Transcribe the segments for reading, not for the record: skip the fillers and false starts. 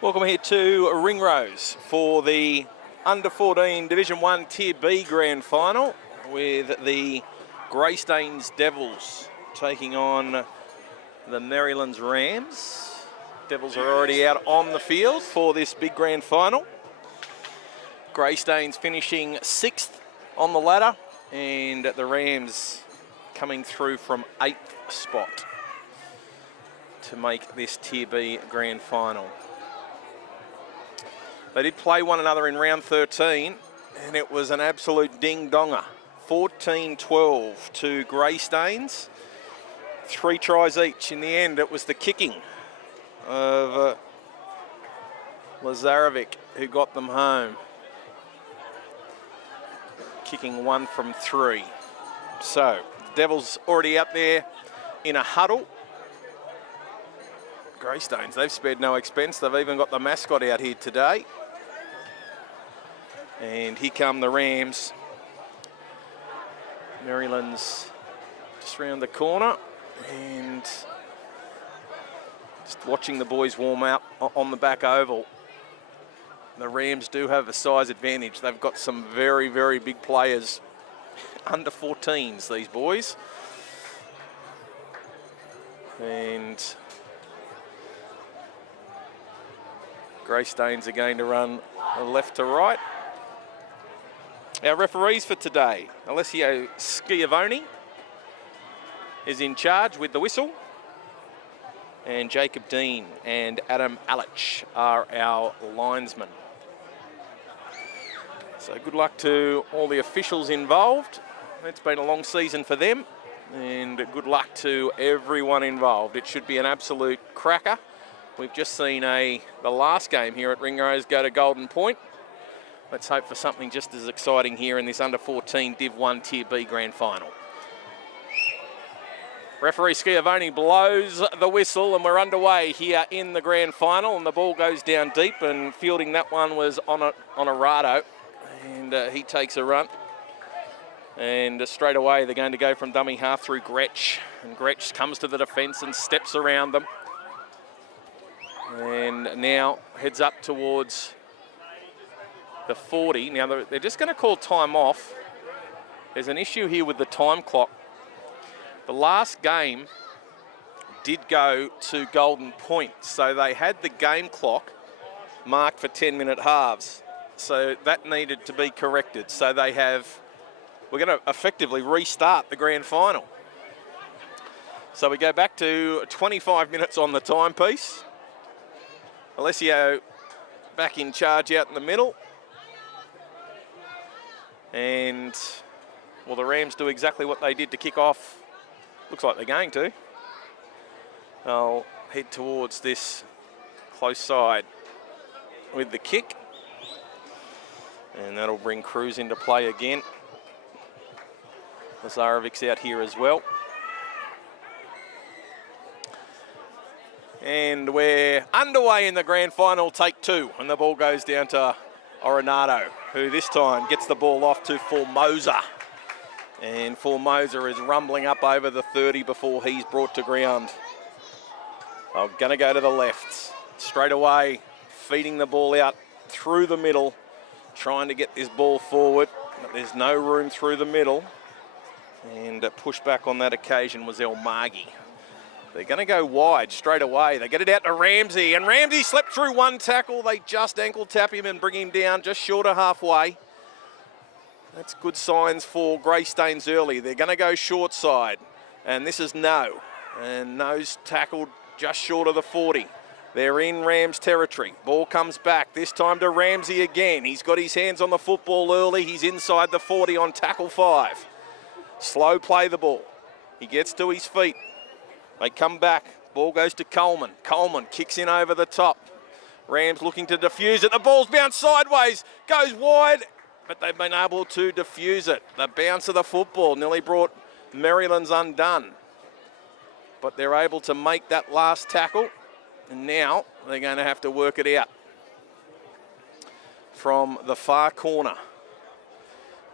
Welcome here to Ringrose for the Under-14 Division 1 Tier B Grand Final with the Greystanes Devils taking on the Merrylands Rams. Devils are already out on the field for this big Grand Final. Greystanes finishing 6th on the ladder and the Rams coming through from 8th spot to make this Tier B Grand Final. They did play one another in round 13 and it was an absolute ding-donger. 14-12 to Greystanes. 3 tries each. In the end, it was the kicking of Lazarevic who got them home. Kicking 1 from 3. So, the Devils already out there in a huddle. Greystanes, they've spared no expense. They've even got the mascot out here today. And here come the Rams. Merrylands just round the corner and just watching the boys warm up on the back oval. The Rams do have a size advantage. They've got some very, very big players. Under 14s, these boys. And Greystanes are going to run left to right. Our referees for today, Alessio Schiavone is in charge with the whistle, and Jacob Dean and Adam Alich are our linesmen. So good luck to all the officials involved. It's been a long season for them, and good luck to everyone involved. It should be an absolute cracker. We've just seen the last game here at Ringrose go to Golden Point. Let's hope for something just as exciting here in this Under-14 Div 1 Tier B Grand Final. Referee Schiavone blows the whistle and we're underway here in the Grand Final, and the ball goes down deep, and fielding that one was Honorado, and he takes a run. And straight away they're going to go from dummy half through Gretsch, and Gretsch comes to the defence and steps around them. And now heads up towards the 40. Now they're just going to call time off. There's an issue here with the time clock. The last game did go to Golden Point, so they had the game clock marked for 10-minute halves. So that needed to be corrected. So we're going to effectively restart the Grand Final. So we go back to 25 minutes on the timepiece. Alessio back in charge out in the middle. And, well, the Rams do exactly what they did to kick off. Looks like they're going to. They'll head towards this close side with the kick. And that'll bring Cruz into play again. Lazarevic's out here as well. And we're underway in the Grand Final, take 2. And the ball goes down to Oronado, who this time gets the ball off to Formosa. And Formosa is rumbling up over the 30 before he's brought to ground. I'm going to go to the left. Straight away, feeding the ball out through the middle, trying to get this ball forward, but there's no room through the middle. And a pushback on that occasion was El Margi. They're going to go wide straight away. They get it out to Ramsey, and Ramsey slept through one tackle. They just ankle tap him and bring him down just short of halfway. That's good signs for Greystanes early. They're going to go short side, and this is No. And No's tackled just short of the 40. They're in Rams territory. Ball comes back, this time to Ramsey again. He's got his hands on the football early. He's inside the 40 on tackle 5. Slow play the ball. He gets to his feet. They come back. Ball goes to Coleman. Coleman kicks in over the top. Rams looking to defuse it. The ball's bounced sideways. Goes wide, but they've been able to defuse it. The bounce of the football nearly brought Merrylands undone. But they're able to make that last tackle. And now they're going to have to work it out from the far corner.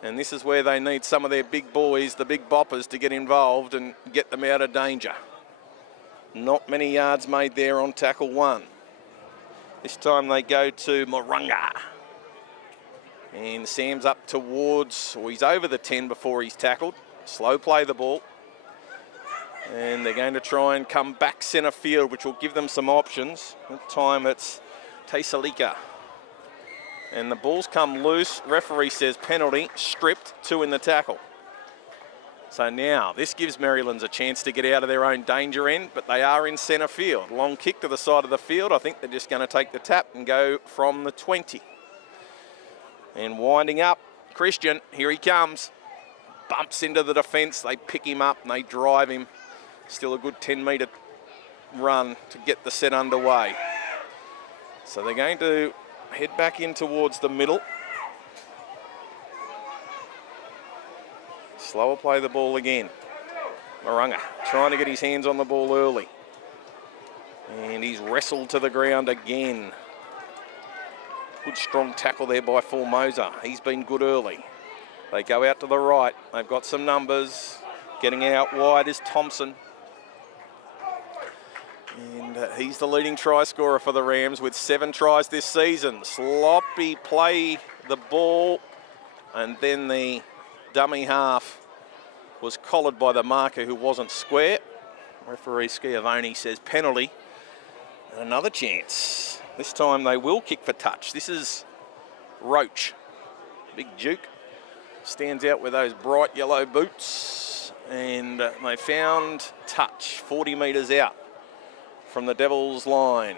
And this is where they need some of their big boys, the big boppers, to get involved and get them out of danger. Not many yards made there on tackle 1. This time they go to Mo'unga. And Sam's up towards, or he's over the 10 before he's tackled. Slow play the ball. And they're going to try and come back centre field, which will give them some options. That time it's Teisalika. And the ball's come loose. Referee says penalty, stripped, 2 in the tackle. So now this gives Merrylands a chance to get out of their own danger end, but they are in centre field. Long kick to the side of the field. I think they're just going to take the tap and go from the 20. And winding up, Christian, here he comes. Bumps into the defence. They pick him up and they drive him. Still a good 10-metre run to get the set underway. So they're going to head back in towards the middle. Slower play the ball again. Mo'unga trying to get his hands on the ball early. And he's wrestled to the ground again. Good strong tackle there by Formosa. He's been good early. They go out to the right. They've got some numbers. Getting out wide is Thompson. And he's the leading try scorer for the Rams with 7 tries this season. Sloppy play the ball. And then the dummy half was collared by the marker who wasn't square. Referee Schiavone says penalty. And another chance. This time they will kick for touch. This is Roach. Big Duke. Stands out with those bright yellow boots. And they found touch 40 metres out from the Devils line.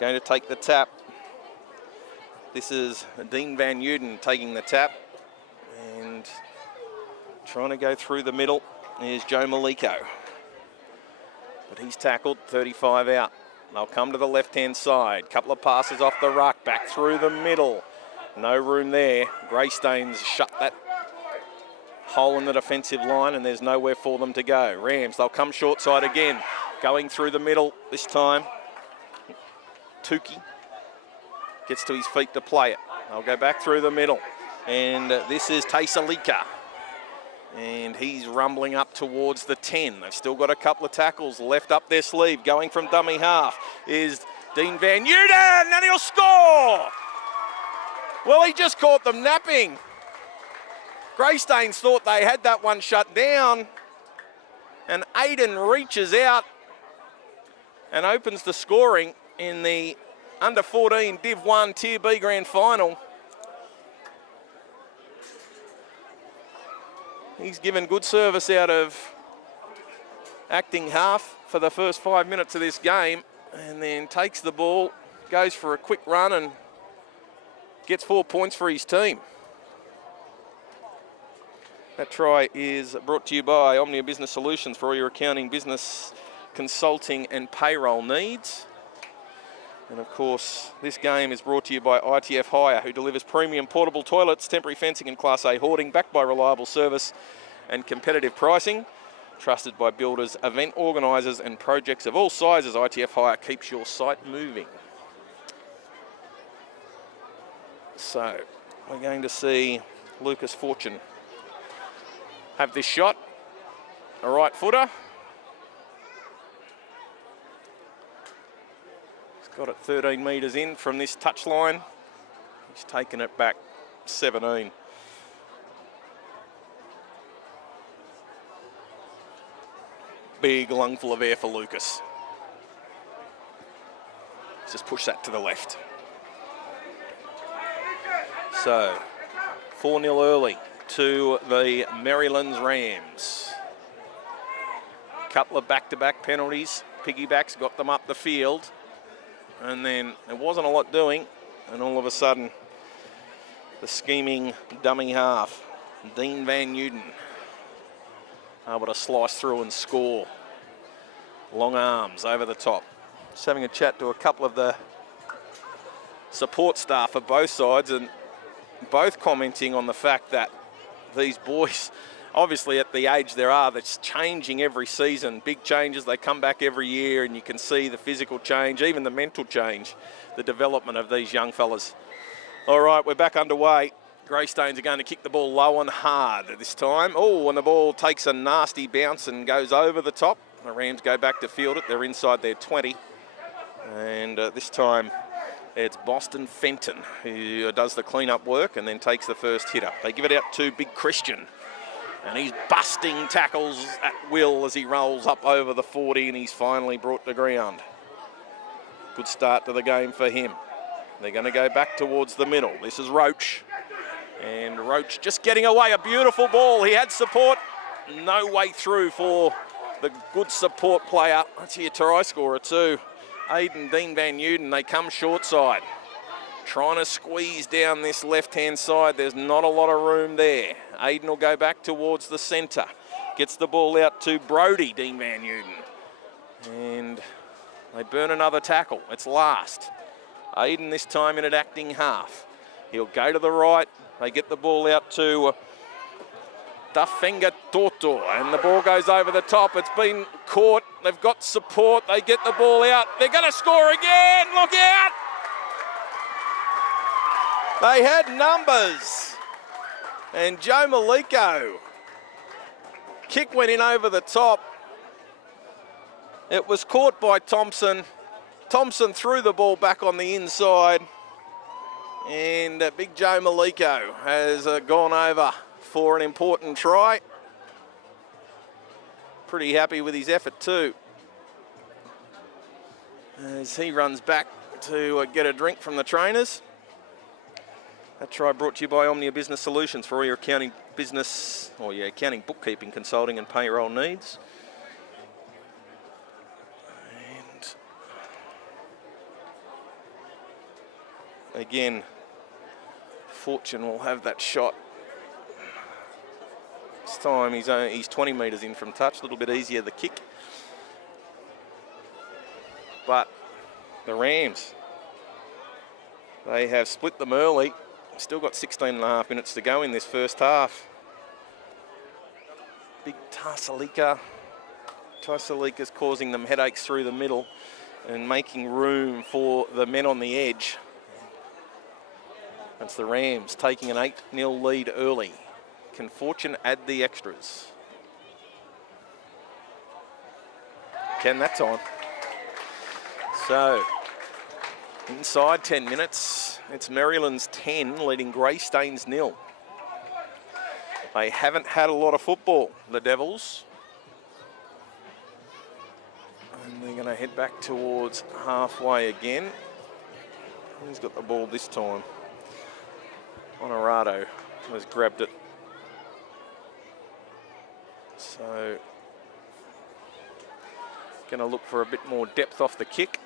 Going to take the tap. This is Dean Van Uden taking the tap. And trying to go through the middle is Joe Maliko. But he's tackled, 35 out. They'll come to the left-hand side. Couple of passes off the ruck, back through the middle. No room there. Greystanes shut that hole in the defensive line and there's nowhere for them to go. Rams, they'll come short side again. Going through the middle this time. Tukey gets to his feet to play it. They'll go back through the middle. And this is Teisalika. And he's rumbling up towards the 10. They've still got a couple of tackles left up their sleeve. Going from dummy half is Dean Van Uden, and he'll score! Well, he just caught them napping. Greystanes thought they had that one shut down. And Aiden reaches out and opens the scoring in the under-14 Div 1 Tier B Grand Final. He's given good service out of acting half for the first 5 minutes of this game and then takes the ball, goes for a quick run and gets 4 points for his team. That try is brought to you by Omnia Business Solutions for all your accounting, business, consulting and payroll needs. And of course, this game is brought to you by ITF Hire, who delivers premium portable toilets, temporary fencing and Class A hoarding, backed by reliable service and competitive pricing. Trusted by builders, event organisers and projects of all sizes, ITF Hire keeps your site moving. So, we're going to see Lucas Fortune have this shot, a right footer. Got it 13 metres in from this touchline. He's taken it back 17. Big lungful of air for Lucas. Just push that to the left. So, 4-0 early to the Merrylands Rams. Couple of back-to-back penalties. Piggybacks got them up the field. And then there wasn't a lot doing, and all of a sudden, the scheming dummy half, Dean Van Uden, able to slice through and score. Long arms over the top. Just having a chat to a couple of the support staff of both sides, and both commenting on the fact that these boys, obviously at the age there are, that's changing every season. Big changes, they come back every year and you can see the physical change, even the mental change, the development of these young fellas. All right, we're back underway. Greystanes are going to kick the ball low and hard this time. Oh, and the ball takes a nasty bounce and goes over the top. The Rams go back to field it. They're inside their 20. And this time it's Boston Fenton who does the clean-up work and then takes the first hitter. They give it out to Big Christian. And he's busting tackles at will as he rolls up over the 40 and he's finally brought to ground. Good start to the game for him. They're going to go back towards the middle. This is Roach. And Roach just getting away. A beautiful ball. He had support. No way through for the good support player. That's your try scorer too. Aiden Dean Van Newton. They come short side. Trying to squeeze down this left-hand side. There's not a lot of room there. Aiden will go back towards the centre. Gets the ball out to Brody, Dean Van Newton. And they burn another tackle. It's last. Aiden this time in an acting half. He'll go to the right. They get the ball out to Dafenga Toto. And the ball goes over the top. It's been caught. They've got support. They get the ball out. They're going to score again. Look out! They had numbers. And Joe Maliko. Kick went in over the top. It was caught by Thompson. Thompson threw the ball back on the inside. And Big Joe Maliko has gone over for an important try. Pretty happy with his effort too. As he runs back to get a drink from the trainers. That try brought to you by Omnia Business Solutions for all your accounting business or your accounting, bookkeeping, consulting and payroll needs. And again, Fortune will have that shot. This time he's 20 metres in from touch, a little bit easier the kick. But the Rams, they have split them early. Still got 16 and a half minutes to go in this first half. Big Tarsalika. Tarsalika's causing them headaches through the middle and making room for the men on the edge. That's the Rams taking an 8-0 lead early. Can Fortune add the extras? Can that time. So, inside 10 minutes. It's Merrylands 10 leading Greystanes 0. They haven't had a lot of football, the Devils. And they're going to head back towards halfway again. Who's got the ball this time? Honorado has grabbed it. So, going to look for a bit more depth off the kick.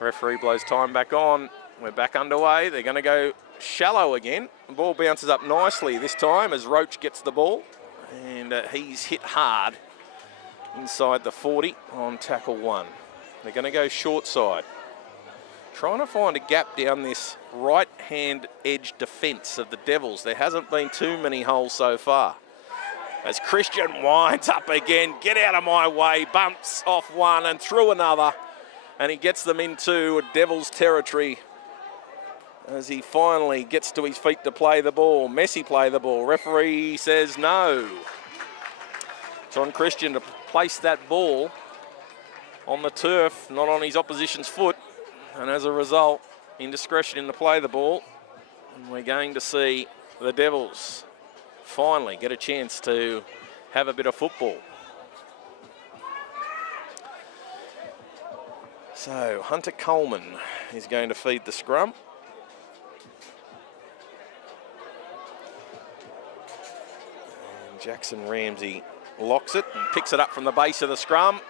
Referee blows time back on. We're back underway. They're going to go shallow again. The ball bounces up nicely this time as Roach gets the ball. And he's hit hard inside the 40 on tackle 1. They're going to go short side. Trying to find a gap down this right-hand edge defence of the Devils. There hasn't been too many holes so far. As Christian winds up again. Get out of my way. Bumps off one and through another. And he gets them into Devils territory as he finally gets to his feet to play the ball. Messi play the ball. Referee says no. It's on Christian to place that ball on the turf, not on his opposition's foot. And as a result, indiscretion in the play the ball. And we're going to see the Devils finally get a chance to have a bit of football. So Hunter Coleman is going to feed the scrum. And Jackson Ramsey locks it and picks it up from the base of the scrum.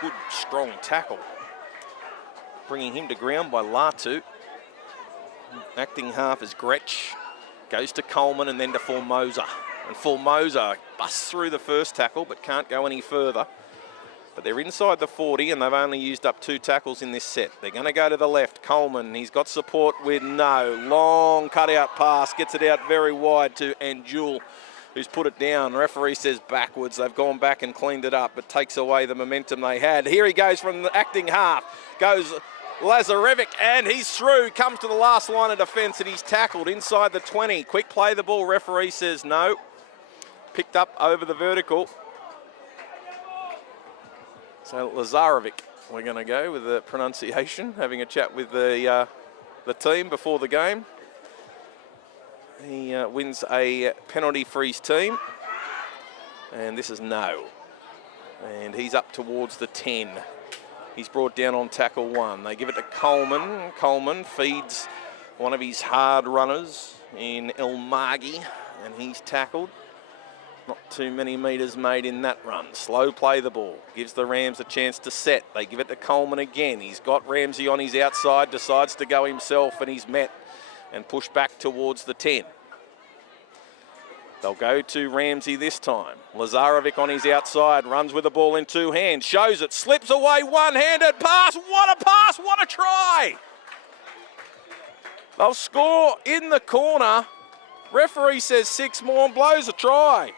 Good, strong tackle. Bringing him to ground by Latu. Acting half is Gretsch. Goes to Coleman and then to Formosa. And Formosa busts through the first tackle but can't go any further. But they're inside the 40 and they've only used up 2 tackles in this set. They're going to go to the left. Coleman, he's got support with no. Long cutout pass, gets it out very wide to Anjul, who's put it down. Referee says backwards. They've gone back and cleaned it up, but takes away the momentum they had. Here he goes from the acting half. Goes Lazarevic and he's through. Comes to the last line of defence and he's tackled inside the 20. Quick play the ball. Referee says no. Picked up over the vertical. So Lazarevic, we're going to go with the pronunciation, having a chat with the team before the game. He wins a penalty for his team, and this is no. And he's up towards the 10. He's brought down on tackle 1. They give it to Coleman. Coleman feeds one of his hard runners in El Margi, and he's tackled. Not too many metres made in that run. Slow play the ball. Gives the Rams a chance to set. They give it to Coleman again. He's got Ramsey on his outside, decides to go himself, and he's met and pushed back towards the 10. They'll go to Ramsey this time. Lazarevic on his outside, runs with the ball in 2 hands, shows it, slips away, one-handed pass. What a pass, what a try! They'll score in the corner. Referee says 6 more and blows a try.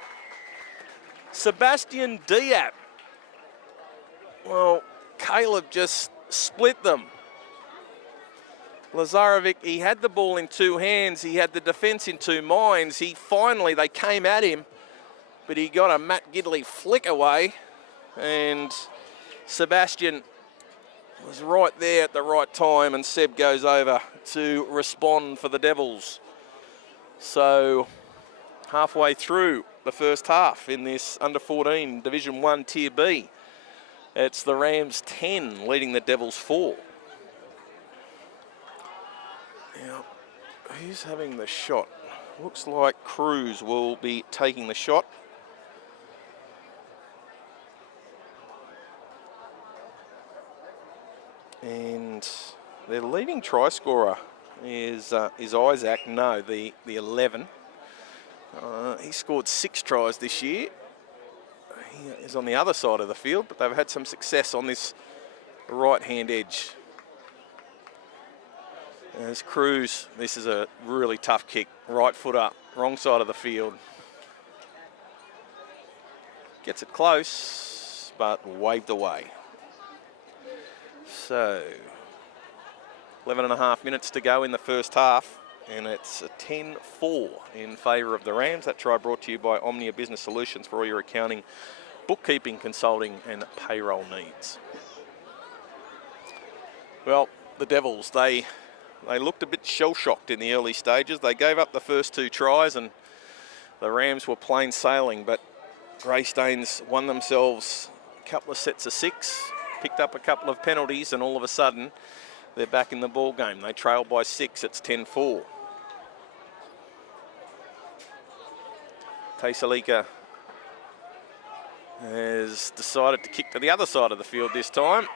Sebastian Diab. Well, Caleb just split them. Lazarevic, he had the ball in 2 hands. He had the defence in 2 minds. They came at him, but he got a Matt Gidley flick away. And Sebastian was right there at the right time, and Seb goes over to respond for the Devils. So halfway through the first half in this under-14 Division 1 Tier B, it's the Rams 10 leading the Devils 4. Now, who's having the shot? Looks like Cruz will be taking the shot. And their leading try scorer is Isaac. No, the 11. He scored 6 tries this year. He is on the other side of the field, but they've had some success on this right-hand edge. As Cruz, this is a really tough kick. Right foot up, wrong side of the field. Gets it close, but waved away. So, 11.5 minutes to go in the first half, and it's a 10-4 in favour of the Rams. That try brought to you by Omnia Business Solutions for all your accounting, bookkeeping, consulting and payroll needs. Well, the Devils, they looked a bit shell-shocked in the early stages. They gave up the first 2 tries and the Rams were plain sailing, but Greystanes won themselves a couple of sets of 6, picked up a couple of penalties, and all of a sudden they're back in the ball game. They trail by 6, it's 10-4. Taysalika has decided to kick to the other side of the field this time,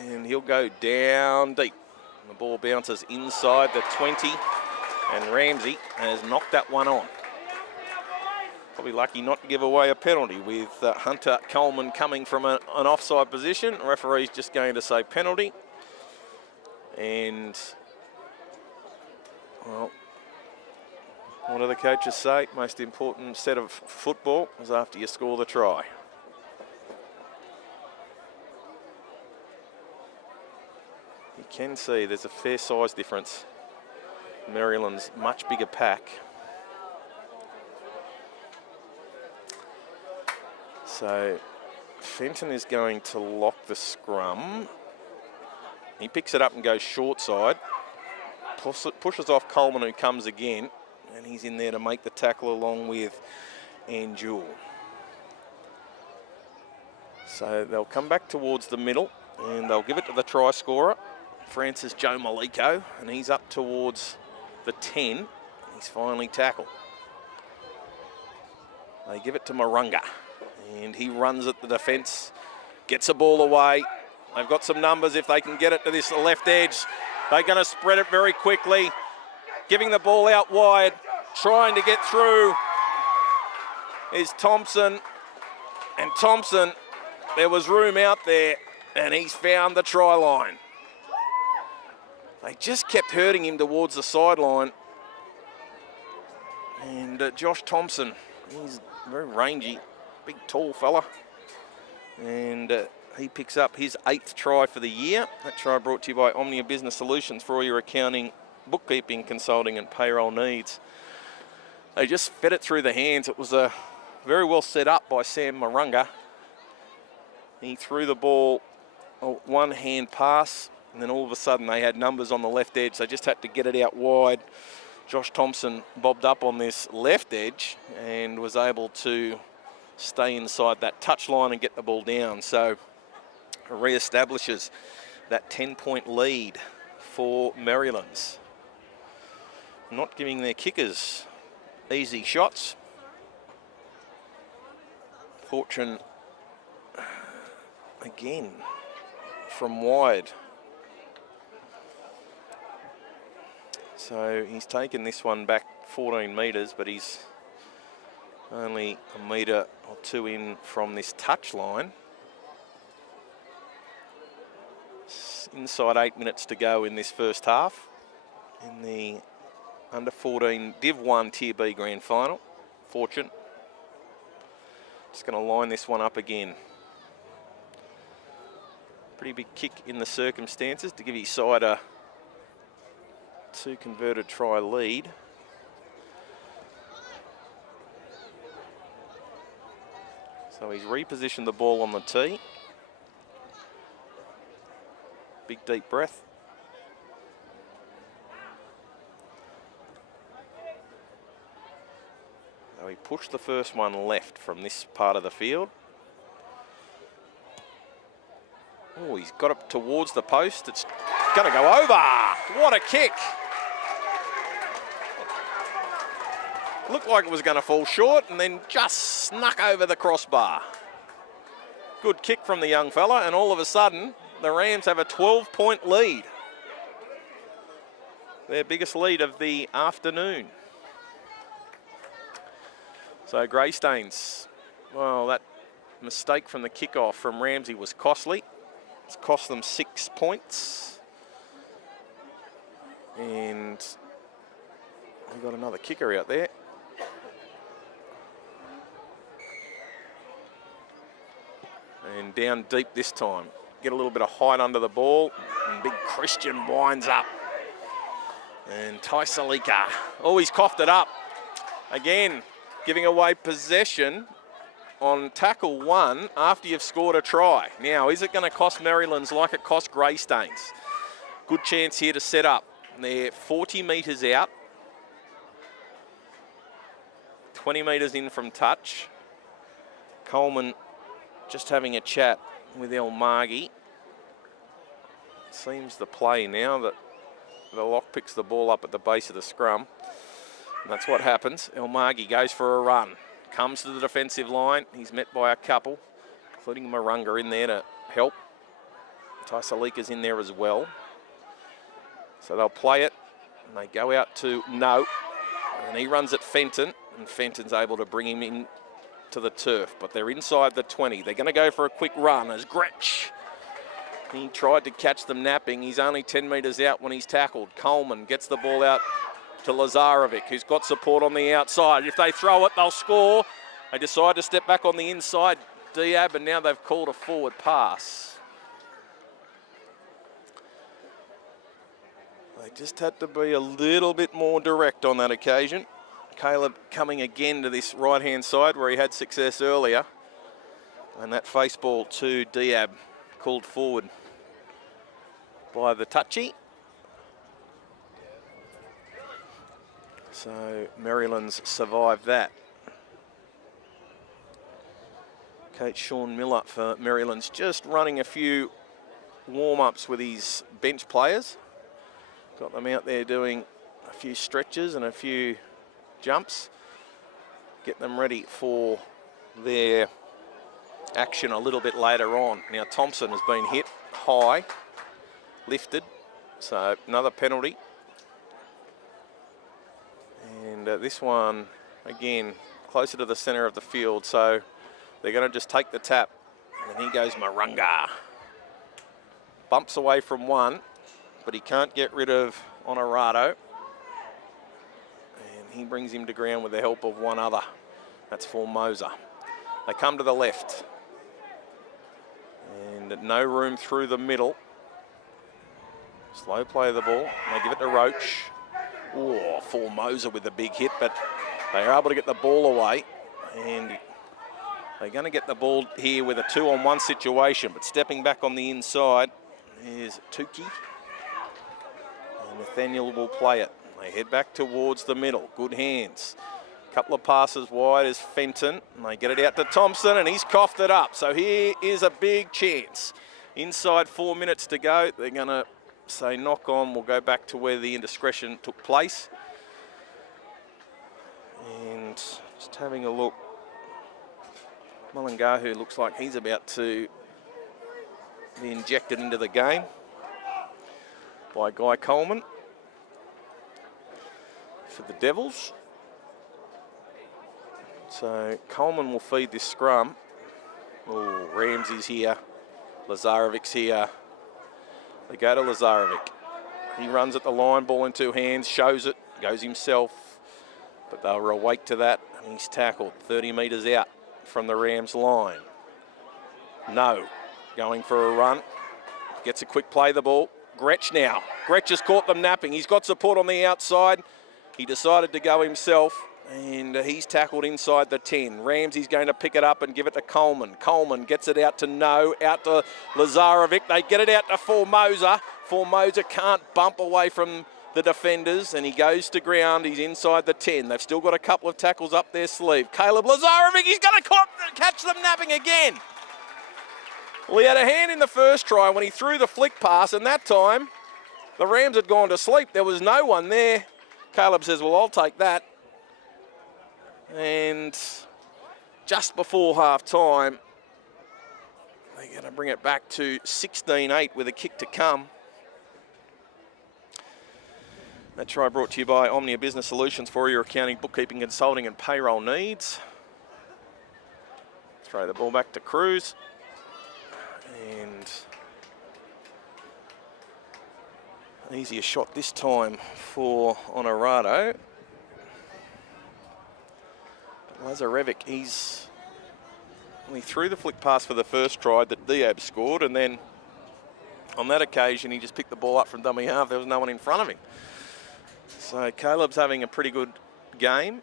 and he'll go down deep. The ball bounces inside the 20, and Ramsey has knocked that one on. Probably lucky not to give away a penalty with Hunter Coleman coming from an offside position. The referee's just going to say penalty. And, well, what do the coaches say? Most important set of football is after you score the try. You can see there's a fair size difference. Merrylands, much bigger pack. So Fenton is going to lock the scrum. He picks it up and goes short side. Pushes off Coleman, who comes again. And he's in there to make the tackle along with Anjul. So they'll come back towards the middle and they'll give it to the try scorer, Francis Joe Maliko, and he's up towards the 10. He's finally tackled. They give it to Marunga, and he runs at the defence, gets a ball away. They've got some numbers. If they can get it to this left edge, they're going to spread it very quickly, giving the ball out wide, trying to get through is Thompson. And Thompson, there was room out there, and he's found the try line. They just kept hurting him towards the sideline. And Josh Thompson, he's very rangy, big tall fella. And he picks up his 8th try for the year. That try brought to you by Omnia Business Solutions for all your accounting, bookkeeping, consulting and payroll needs. They just fed it through the hands. It was very well set up by Sam Marunga. He threw the ball a one-hand pass, and then all of a sudden they had numbers on the left edge. They just had to get it out wide. Josh Thompson bobbed up on this left edge and was able to stay inside that touch line and get the ball down. So re-establishes that 10-point lead for Merrylands. Not giving their kickers easy shots. Fortune again from wide. So he's taken this one back 14 metres, but he's only a metre or two in from this touch line. Inside 8 minutes to go in this first half in the under 14 Div 1 Tier B Grand Final. Fortune just going to line this one up again. Pretty big kick in the circumstances to give his side a 2 converted try lead. So he's repositioned the ball on the tee. Big deep breath. So he pushed the first one left from this part of the field. Oh, he's got it towards the post. It's going to go over. What a kick. Looked like it was going to fall short and then just snuck over the crossbar. Good kick from the young fella, and all of a sudden the Rams have a 12-point lead. Their biggest lead of the afternoon. So Greystanes, well, that mistake from the kickoff from Ramsey was costly. It's cost them 6 points. And we've got another kicker out there. And down deep this time. Get a little bit of height under the ball. And big Christian winds up. And Taisalika, oh, he's coughed it up. Again, giving away possession on tackle 1 after you've scored a try. Now, is it going to cost Merrylands like it cost Greystanes? Good chance here to set up. They're 40 metres out. 20 metres in from touch. Coleman just having a chat with El Margi. Seems the play now that the lock picks the ball up at the base of the scrum. And that's what happens. El Margi goes for a run. Comes to the defensive line. He's met by a couple, including Marunga in there to help. Taisalika's in there as well. So they'll play it, and they go out to No. And he runs at Fenton, and Fenton's able to bring him in to the turf. But they're inside the 20. They're going to go for a quick run as Gretsch. He tried to catch them napping. He's only 10 metres out when he's tackled. Coleman gets the ball out to Lazarevic, who's got support on the outside. If they throw it, they'll score. They decide to step back on the inside, Diab, and now they've called a forward pass. They just had to be a little bit more direct on that occasion. Caleb coming again to this right-hand side where he had success earlier. And that face ball to Diab, called forward by the touchy. So Merrylands survived that. Coach Sean Miller for Merrylands just running a few warm-ups with his bench players. Got them out there doing a few stretches and a few jumps. Get them ready for their action a little bit later on. Now Thompson has been hit high, lifted, so another penalty. And this one, again, closer to the centre of the field, so they're going to just take the tap. And here goes Marunga. Bumps away from one, but he can't get rid of Honorado. And he brings him to ground with the help of one other. That's Formosa. They come to the left. And no room through the middle. Slow play of the ball. They give it to Roach. Oh, Formosa with a big hit, but they are able to get the ball away. And They're going to get the ball here with a 2-on-1 situation, but stepping back on the inside is Tukey. And Nathaniel will play it. They head back towards the middle. Good hands. Couple of passes wide is Fenton. And they get it out to Thompson, and he's coughed it up. So here is a big chance. Inside 4 minutes to go. They're going to say knock on. We'll go back to where the indiscretion took place. And just having a look. Mullingahu looks like he's about to be injected into the game by Guy Coleman for the Devils. So Coleman will feed this scrum. Oh, Ramsey's here. Lazarevic's here. They go to Lazarevic. He runs at the line, ball in two hands, shows it, goes himself. But they were awake to that, and he's tackled 30 metres out from the Rams line. No, going for a run. Gets a quick play the ball. Gretsch now. Gretsch has caught them napping. He's got support on the outside. He decided to go himself, and he's tackled inside the 10. Ramsey's going to pick it up and give it to Coleman. Coleman gets it out to out to Lazarevic. They get it out to Formosa. Formosa can't bump away from the defenders, and he goes to ground. He's inside the 10. They've still got a couple of tackles up their sleeve. Caleb Lazarevic, he's going to catch them napping again. Well, he had a hand in the first try when he threw the flick pass, and that time the Rams had gone to sleep. There was no one there. Caleb says, well, I'll take that. And just before half-time, they're going to bring it back to 16-8 with a kick to come. That try brought to you by Omnia Business Solutions for your accounting, bookkeeping, consulting and payroll needs. Throw the ball back to Cruz. And an easier shot this time for Honorado. Lazarevic, he threw the flick pass for the first try that Diab scored, and then on that occasion he just picked the ball up from dummy half. There was no one in front of him. So Caleb's having a pretty good game.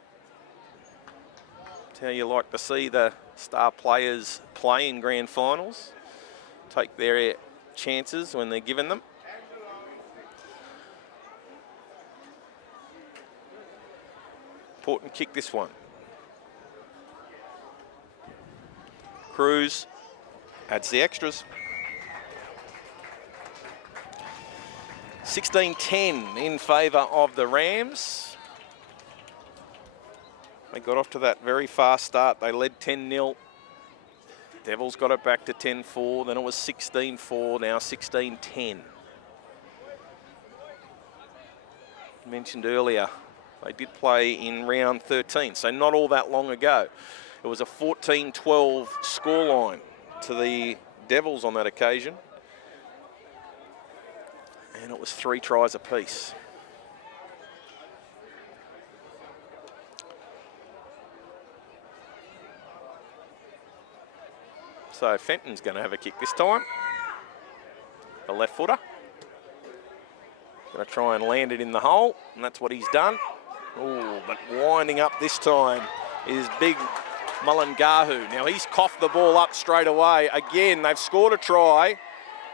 It's how you like to see the star players play in grand finals. Take their chances when they're given them. Important kick this one. Cruz adds the extras. 16-10 in favour of the Rams. They got off to that very fast start. They led 10-0. Devils got it back to 10-4. Then it was 16-4, now 16-10. Mentioned earlier, they did play in round 13, so not all that long ago. It was a 14-12 scoreline to the Devils on that occasion. And it was 3 tries apiece. So Fenton's going to have a kick this time. The left footer. Going to try and land it in the hole, and that's what he's done. Oh, but winding up this time is big Mullingahu. Now he's coughed the ball up straight away. Again, they've scored a try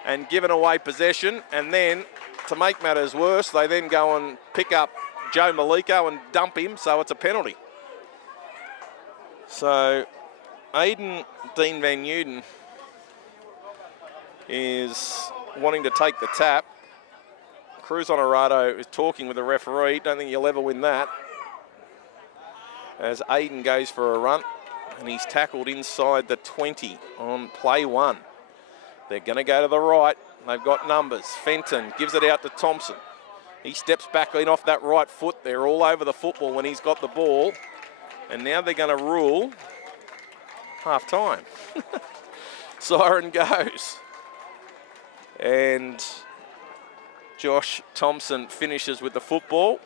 and given away possession, and then to make matters worse, they then go and pick up Joe Maliko and dump him, so it's a penalty. So Aiden Dean Van Newton is wanting to take the tap. Cruz Honorado is talking with the referee. Don't think you'll ever win that. As Aiden goes for a run, and he's tackled inside the 20 on play 1. They're going to go to the right. They've got numbers. Fenton gives it out to Thompson. He steps back in off that right foot. They're all over the football when he's got the ball. And now they're going to rule half-time. Siren goes. And Josh Thompson finishes with the football.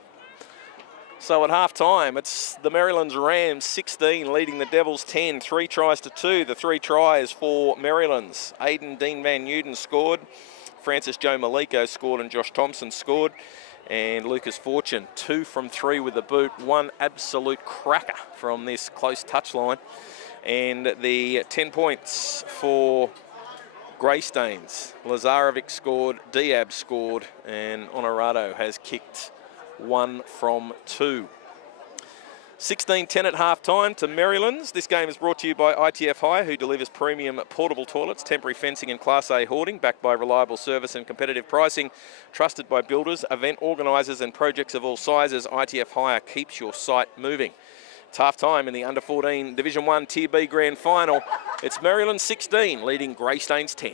So at half-time, it's the Merrylands Rams 16 leading the Devils 10, 3 tries to 2. The 3 tries for Merrylands. Aiden Dean Van Newton scored, Francis Joe Maliko scored, and Josh Thompson scored. And Lucas Fortune, 2 from 3 with the boot. One absolute cracker from this close touchline. And the 10 points for Greystanes. Lazarevic scored, Diab scored, and Honorado has kicked 1 from 2. 16-10 at half-time to Merrylands. This game is brought to you by ITF Hire, who delivers premium portable toilets, temporary fencing and Class A hoarding, backed by reliable service and competitive pricing, trusted by builders, event organisers and projects of all sizes. ITF Hire keeps your site moving. It's half-time in the Under-14 Division 1 Tier B Grand Final. It's Merrylands 16 leading Greystanes 10.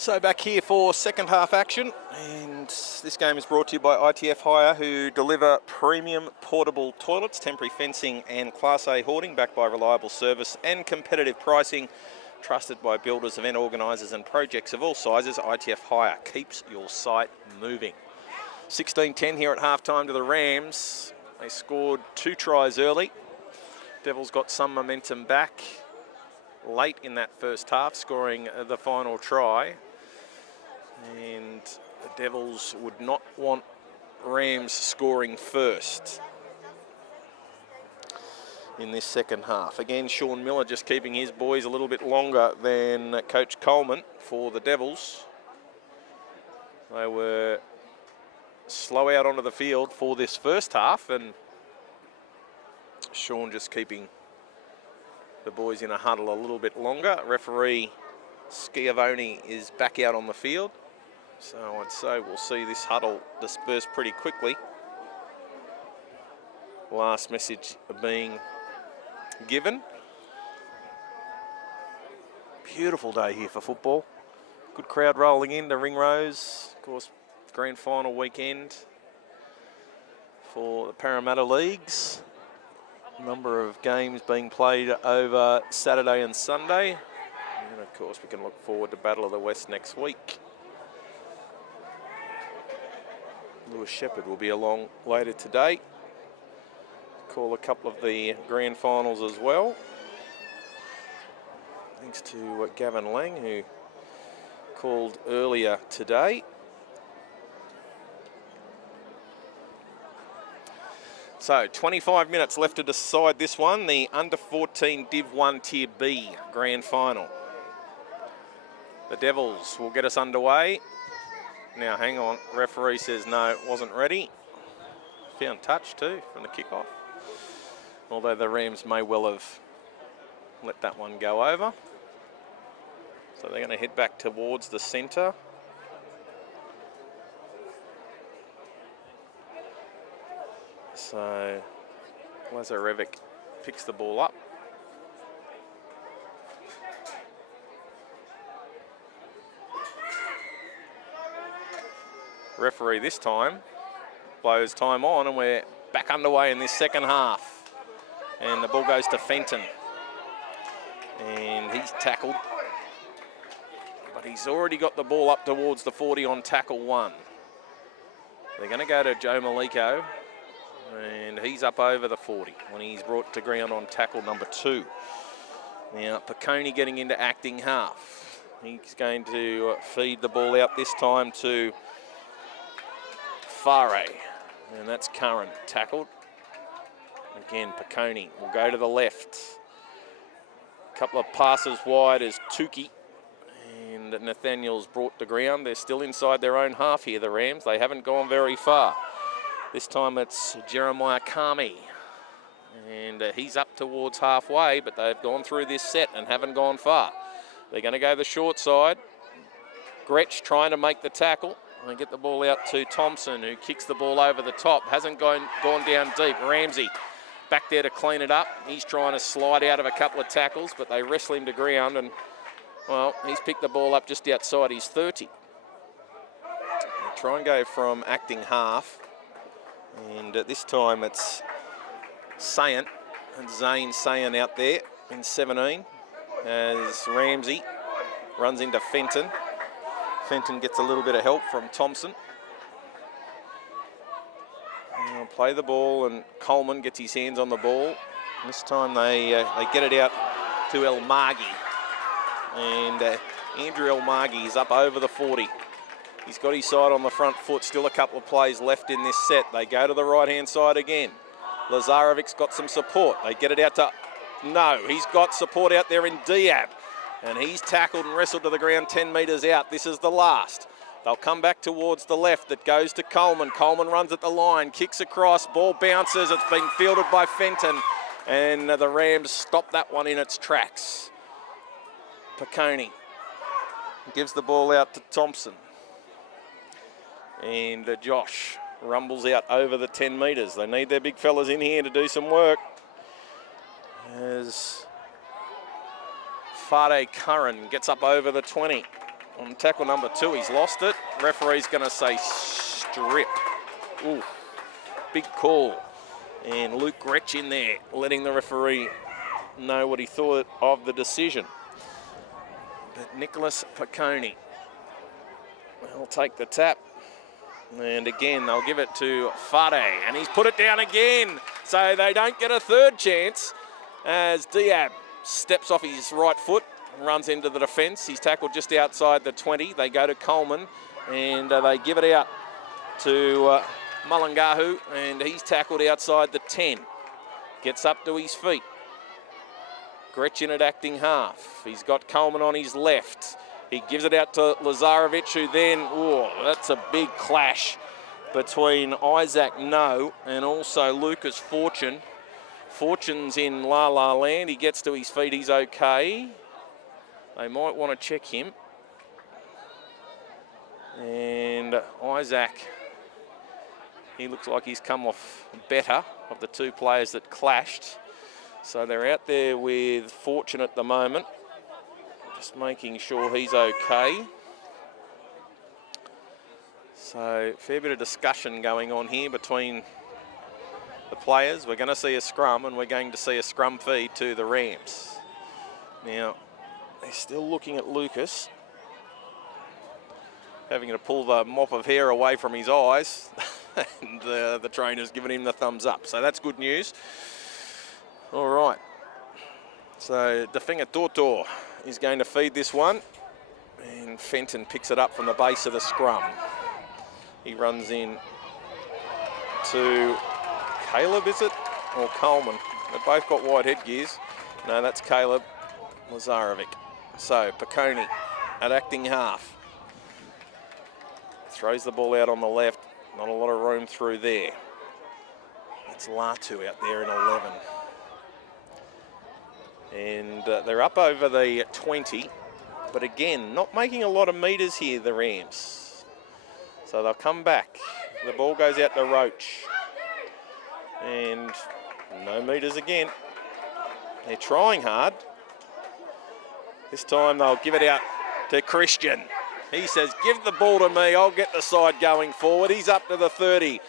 So back here for second half action, and this game is brought to you by ITF Hire, who deliver premium portable toilets, temporary fencing and Class A hoarding, backed by reliable service and competitive pricing, trusted by builders, event organisers and projects of all sizes. ITF Hire keeps your site moving. 16-10 here at half time to the Rams. They scored 2 tries early. Devils got some momentum back late in that first half, scoring the final try. And the Devils would not want Rams scoring first in this second half. Again, Sean Miller just keeping his boys a little bit longer than Coach Coleman for the Devils. They were slow out onto the field for this first half, and Sean just keeping the boys in a huddle a little bit longer. Referee Schiavone is back out on the field, so I'd say we'll see this huddle disperse pretty quickly. Last message being given. Beautiful day here for football. Good crowd rolling in to Ringrose. Of course, grand final weekend for the Parramatta Leagues. A number of games being played over Saturday and Sunday. And of course, we can look forward to Battle of the West next week. Lewis Shepherd will be along later today. Call a couple of the grand finals as well. Thanks to Gavin Lang, who called earlier today. So 25 minutes left to decide this one, the under-14 Div 1 Tier B grand final. The Devils will get us underway. Now hang on, referee says no, it wasn't ready. Found touch too from the kickoff. Although the Rams may well have let that one go over. So they're going to head back towards the centre. So Lazarevic picks the ball up. Referee this time blows time on, and we're back underway in this second half. And the ball goes to Fenton. And he's tackled. But he's already got the ball up towards the 40 on tackle 1. They're going to go to Joe Maliko. And he's up over the 40 when he's brought to ground on tackle number 2. Now, Piccone getting into acting half. He's going to feed the ball out this time to Fare. And that's Curran tackled. Again, Piccone will go to the left. A couple of passes wide as Tukey and Nathaniel's brought to ground. They're still inside their own half here, the Rams. They haven't gone very far. This time it's Jeremiah Kami. And he's up towards halfway, but they've gone through this set and haven't gone far. They're going to go the short side. Gretsch trying to make the tackle. They get the ball out to Thompson, who kicks the ball over the top. Hasn't gone down deep. Ramsey back there to clean it up. He's trying to slide out of a couple of tackles, but they wrestle him to ground, and, well, he's picked the ball up just outside his 30. They try and go from acting half, and this time it's Sayan, and Zane Sayan out there in 17, as Ramsey runs into Fenton. Fenton gets a little bit of help from Thompson. They'll play the ball, and Coleman gets his hands on the ball. This time they get it out to El Margi. And Andrew El Margi is up over the 40. He's got his side on the front foot. Still a couple of plays left in this set. They go to the right-hand side again. Lazarevic's got some support. They get it out to... No, he's got support out there in Diab. And he's tackled and wrestled to the ground 10 metres out. This is the last. They'll come back towards the left. It goes to Coleman. Coleman runs at the line, kicks across, ball bounces. It's been fielded by Fenton. And the Rams stop that one in its tracks. Piccone gives the ball out to Thompson. And Josh rumbles out over the 10 metres. They need their big fellas in here to do some work. As Fade Curran gets up over the 20. On tackle number 2, he's lost it. Referee's going to say strip. Ooh, big call. And Luke Gretsch in there, letting the referee know what he thought of the decision. But Nicholas Piccone will take the tap. And again, they'll give it to Fade. And he's put it down again. So they don't get a third chance. as Diab steps off his right foot and runs into the defence. He's tackled just outside the 20. They go to Coleman and they give it out to Mulungahu, and he's tackled outside the 10. Gets up to his feet. Gretchen at acting half. He's got Coleman on his left. He gives it out to Lazarevic, who then, that's a big clash between Isaac No and also Lucas Fortune. Fortune's in La La Land. He gets to his feet. He's okay. They might want to check him. And Isaac, he looks like he's come off better of the two players that clashed. So they're out there with Fortune at the moment. Just making sure he's okay. So fair bit of discussion going on here between the players. We're going to see a scrum, and we're going to see a scrum feed to the Rams. Now, they're still looking at Lucas, having to pull the mop of hair away from his eyes, and the trainer's giving him the thumbs up. So that's good news. All right. So Defenga Tortor is going to feed this one, and Fenton picks it up from the base of the scrum. He runs in to Caleb, is it? Or Coleman? They've both got white headgears. No, that's Caleb Lazarevic. So Piccone at acting half. Throws the ball out on the left. Not a lot of room through there. It's Latu out there in 11. And they're up over the 20. But again, not making a lot of metres here, the Rams. So they'll come back. The ball goes out to Roach. And no metres again. They're trying hard. This time they'll give it out to Christian. He says, give the ball to me, I'll get the side going forward. He's up to the 30.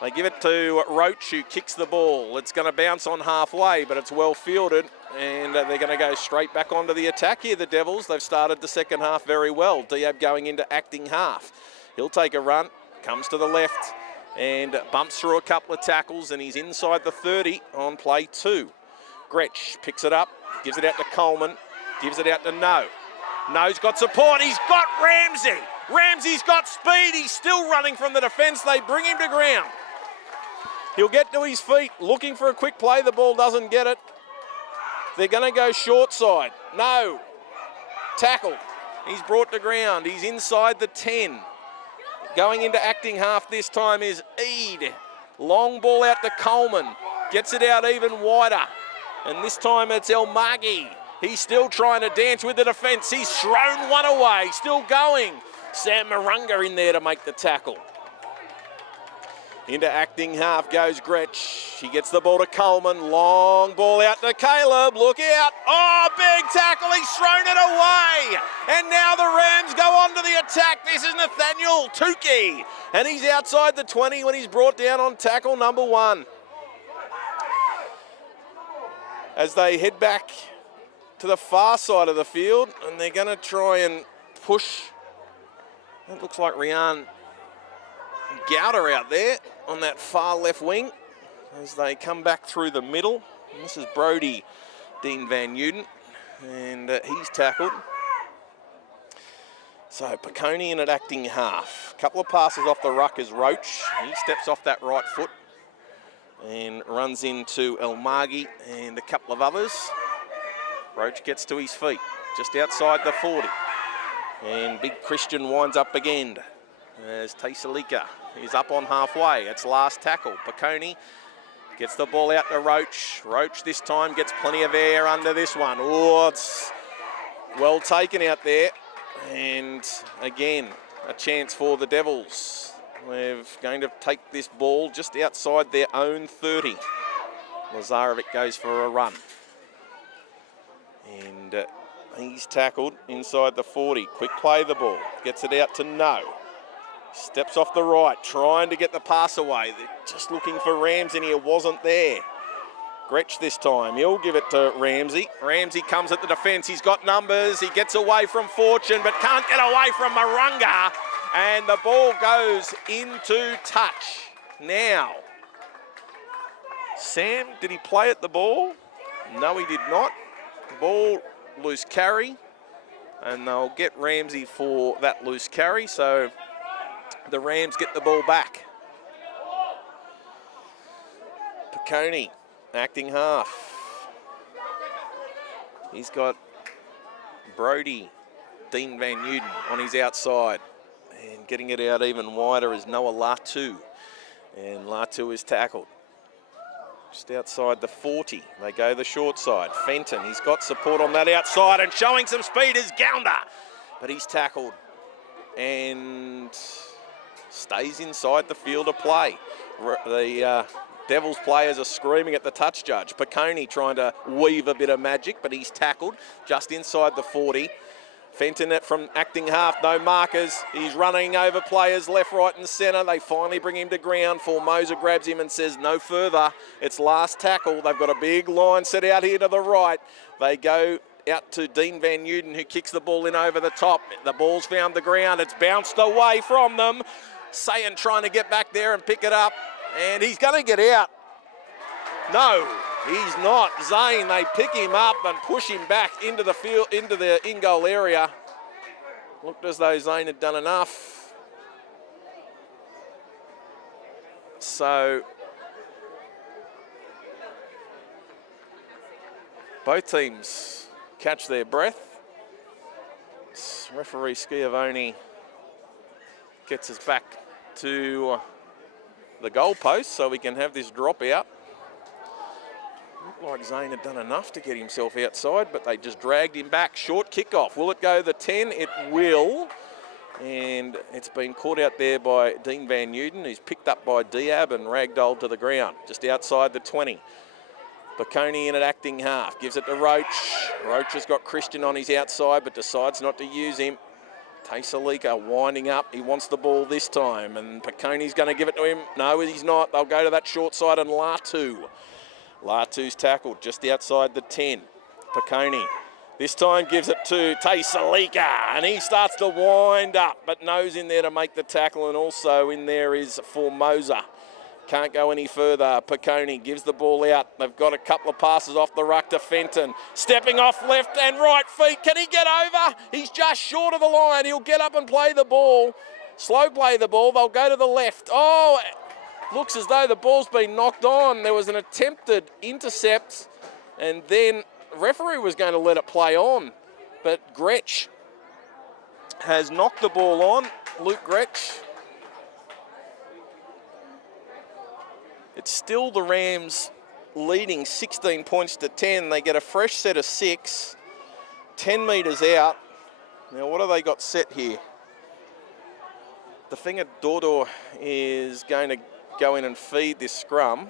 They give it to Roach, who kicks the ball. It's going to bounce on halfway, but it's well fielded, and they're going to go straight back onto the attack here, the Devils. They've started the second half very well. Diab going into acting half. He'll take a run, comes to the left, and bumps through a couple of tackles, and he's inside the 30 on play 2. Gretsch picks it up, gives it out to Coleman, gives it out to No. No's got support, he's got Ramsey. Ramsey's got speed, he's still running from the defence. They bring him to ground. He'll get to his feet, looking for a quick play. The ball doesn't get it. They're going to go short side. No. Tackle. He's brought to ground. He's inside the 10. Going into acting half this time is Eade. Long ball out to Coleman. Gets it out even wider. And this time it's El Maghi. He's still trying to dance with the defence. He's thrown one away. Still going. Sam Marunga in there to make the tackle. Into acting half goes Gretsch. He gets the ball to Coleman. Long ball out to Caleb. Look out. Oh, big tackle. He's thrown it away. And now the Rams go on to the attack. This is Nathaniel Tukey. And he's outside the 20 when he's brought down on tackle number 1. As they head back to the far side of the field, and they're going to try and push. It looks like Rian Gowder out there on that far left wing as they come back through the middle. And this is Brody Dean Van Newton, and he's tackled. So Piccone in at acting half. A couple of passes off the ruck is Roach. He steps off that right foot and runs into El Maghi and a couple of others. Roach gets to his feet just outside the 40. And Big Christian winds up again as Taisalika is up on halfway. It's last tackle. Piccone gets the ball out to Roach. Roach this time gets plenty of air under this one. Oh, it's well taken out there. And again, a chance for the Devils. They're going to take this ball just outside their own 30. Lazarevic goes for a run. And he's tackled inside the 40. Quick play the ball. Gets it out to No. Steps off the right, trying to get the pass away. They're just looking for Ramsey, and he wasn't there. Gretsch this time. He'll give it to Ramsey. Ramsey comes at the defence. He's got numbers. He gets away from Fortune, but can't get away from Marunga. And the ball goes into touch now. Sam, did he play at the ball? No, he did not. Ball, loose carry. And they'll get Ramsey for that loose carry. So the Rams get the ball back. Piccone, acting half. He's got Brody, Dean Van Newton on his outside. And getting it out even wider is Noah Latu. And Latu is tackled. Just outside the 40. They go the short side. Fenton, he's got support on that outside and showing some speed is Gounder. But he's tackled and stays inside the field of play. The Devils players are screaming at the touch judge. Piccone trying to weave a bit of magic, but he's tackled just inside the 40. Fenton from acting half, no markers. He's running over players left, right and centre. They finally bring him to ground. Formosa grabs him and says no further. It's last tackle. They've got a big line set out here to the right. They go out to Dean Van Newton, who kicks the ball in over the top. The ball's found the ground. It's bounced away from them. Sayan trying to get back there and pick it up. And he's going to get out. No, he's not. Zane, they pick him up and push him back into the field, into the in-goal area. Looked as though Zane had done enough. So both teams catch their breath. Referee Schiavone gets us back to the goalpost so we can have this drop out. Looked like Zane had done enough to get himself outside, but they just dragged him back. Short kickoff. Will it go the 10? It will. And it's been caught out there by Dean Van Newton, who's picked up by Diab and ragdolled to the ground, just outside the 20. Piccone in at acting half. Gives it to Roach. Roach has got Christian on his outside, but decides not to use him. Taysalika winding up. He wants the ball this time, and Piccone's going to give it to him. No, he's not. They'll go to that short side, and Latu. Latu's tackled just outside the 10. Piccone this time gives it to Taysalika, and he starts to wind up, but No's in there to make the tackle, and also in there is Formosa. Can't go any further. Piccone gives the ball out. They've got a couple of passes off the ruck to Fenton. Stepping off left and right feet. Can he get over? He's just short of the line. He'll get up and play the ball. Slow play the ball. They'll go to the left. Oh, looks as though the ball's been knocked on. There was an attempted intercept, and then the referee was going to let it play on. But Gretsch has knocked the ball on. Luke Gretsch. It's still the Rams leading 16 points to 10. They get a fresh set of 6, 10 metres out. Now, what have they got set here? The finger Dordor is going to go in and feed this scrum.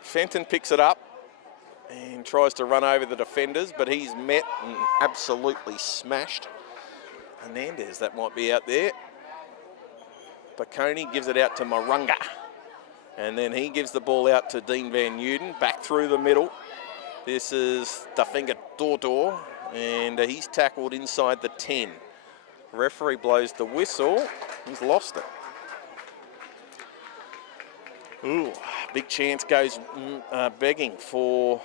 Fenton picks it up and tries to run over the defenders, but he's met and absolutely smashed. Hernandez, that might be out there. Piccone gives it out to Marunga. And then he gives the ball out to Dean Van Newton, back through the middle. This is Dafinga Dordor, and he's tackled inside the 10. Referee blows the whistle. He's lost it. Ooh, big chance goes begging for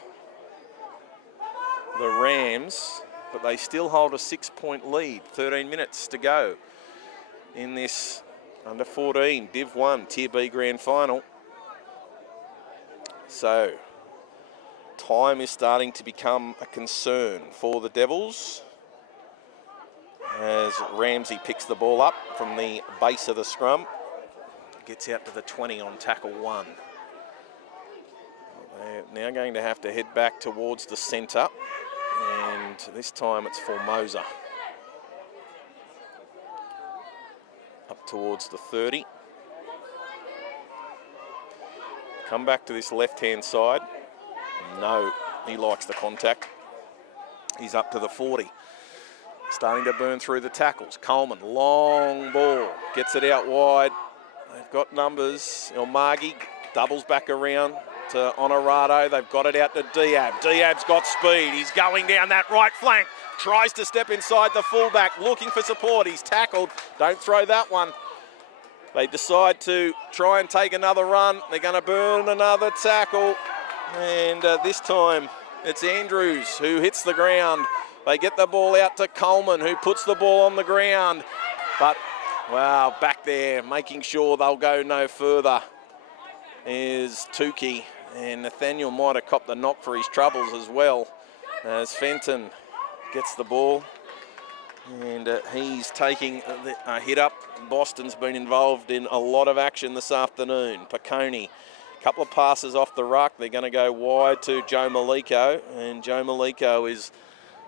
the Rams, but they still hold a 6-point lead. 13 minutes to go in this under 14 Div 1 Tier B Grand Final. So time is starting to become a concern for the Devils as Ramsey picks the ball up from the base of the scrum. Gets out to the 20 on tackle 1. They're now going to have to head back towards the centre, and this time it's Formosa. Up towards the 30. Come back to this left-hand side. No, he likes the contact. He's up to the 40. Starting to burn through the tackles. Coleman, long ball, gets it out wide. They've got numbers. Ilmagi doubles back around to Honorado. They've got it out to Diab. Diab's got speed. He's going down that right flank. Tries to step inside the fullback, looking for support. He's tackled. Don't throw that one. They decide to try and take another run. They're going to burn another tackle. And this time it's Andrews who hits the ground. They get the ball out to Coleman, who puts the ball on the ground. But, wow, back there, making sure they'll go no further is Tukey. And Nathaniel might have copped the knock for his troubles as well, as Fenton gets the ball. And he's taking a hit up. Boston's been involved in a lot of action this afternoon. Piccone, a couple of passes off the ruck. They're going to go wide to Joe Maliko. And Joe Maliko is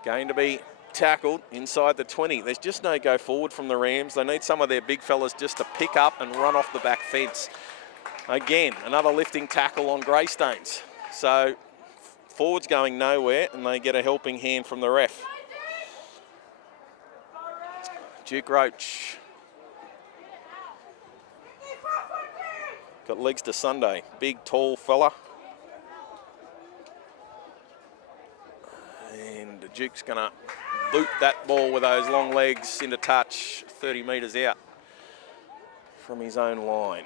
going to be tackled inside the 20. There's just no go forward from the Rams. They need some of their big fellas just to pick up and run off the back fence. Again, another lifting tackle on Greystanes. So forward's going nowhere, and they get a helping hand from the ref. Duke Roach. Got legs to Sunday. Big, tall fella. And Duke's going to boot that ball with those long legs into touch, 30 metres out from his own line.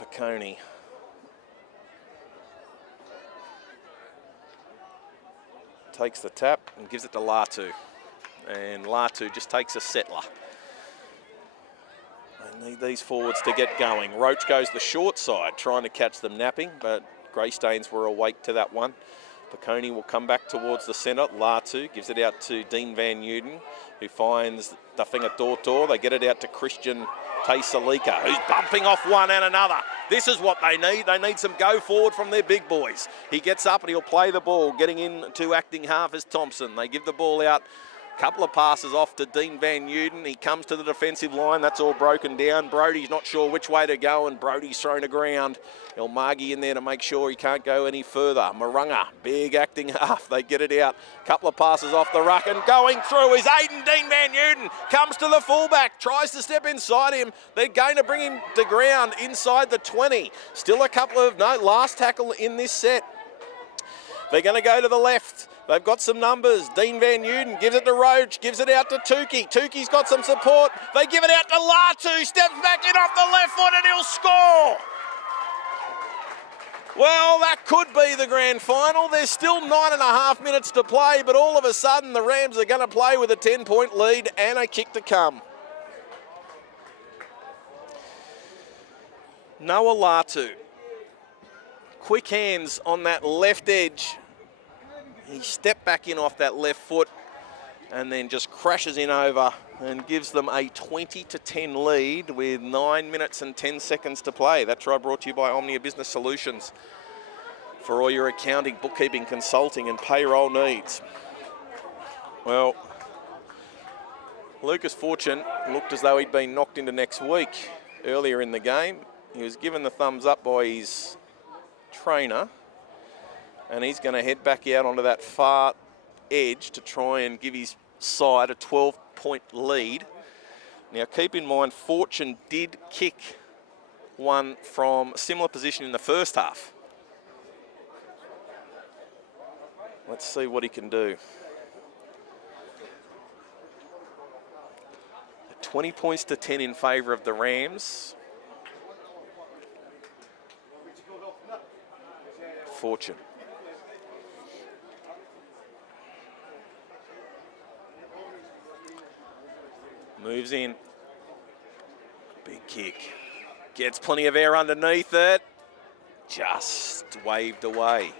Piccone. Takes the tap and gives it to Latu. And Latu just takes a settler. They need these forwards to get going. Roach goes the short side, trying to catch them napping, but Greystanes were awake to that one. Piccone will come back towards the centre. Latu gives it out to Dean Van Uden, who finds the finger Tortor. They get it out to Christian Taisalika, who's bumping off one and another. This is what they need. They need some go forward from their big boys. He gets up and he'll play the ball, getting into acting half as Thompson. They give the ball out. Couple of passes off to Dean Van Uden. He comes to the defensive line. That's all broken down. Brody's not sure which way to go, and Brody's thrown aground. El Margi in there to make sure he can't go any further. Marunga, big acting half. They get it out. Couple of passes off the ruck, and going through is Aiden Dean Van Uden. Comes to the fullback, tries to step inside him. They're going to bring him to ground inside the 20. Still a couple of, last tackle in this set. They're going to go to the left. They've got some numbers. Dean Van Uden gives it to Roach, gives it out to Tukey. Tukey's got some support. They give it out to Latu, steps back in off the left foot and he'll score. Well, that could be the grand final. There's still 9.5 minutes to play, but all of a sudden the Rams are going to play with a 10-point lead and a kick to come. Noah Latu. Quick hands on that left edge. He stepped back in off that left foot and then just crashes in over and gives them a 20-10 lead with 9 minutes and 10 seconds to play. That try brought to you by Omnia Business Solutions for all your accounting, bookkeeping, consulting and payroll needs. Well, Lucas Fortune looked as though he'd been knocked into next week earlier in the game. He was given the thumbs up by his trainer, and he's going to head back out onto that far edge to try and give his side a 12-point lead. Now, keep in mind, Fortune did kick one from a similar position in the first half. Let's see what he can do. 20 points to 10 in favour of the Rams. Fortune. Moves in. Big kick. Gets plenty of air underneath it. Just waved away.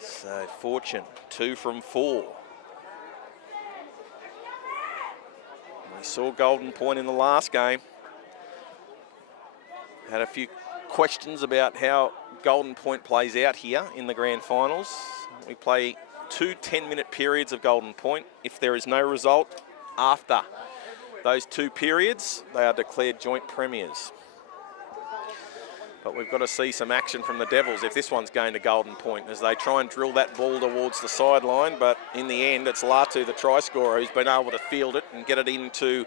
So Fortune, 2 from 4. We saw Golden Point in the last game. Had a few questions about how Golden Point plays out here in the grand finals. We play 2 10-minute periods of Golden Point. If there is no result after those 2 periods, they are declared joint premiers. But we've got to see some action from the Devils if this one's going to Golden Point as they try and drill that ball towards the sideline. But in the end, it's Latu, the try scorer, who's been able to field it and get it into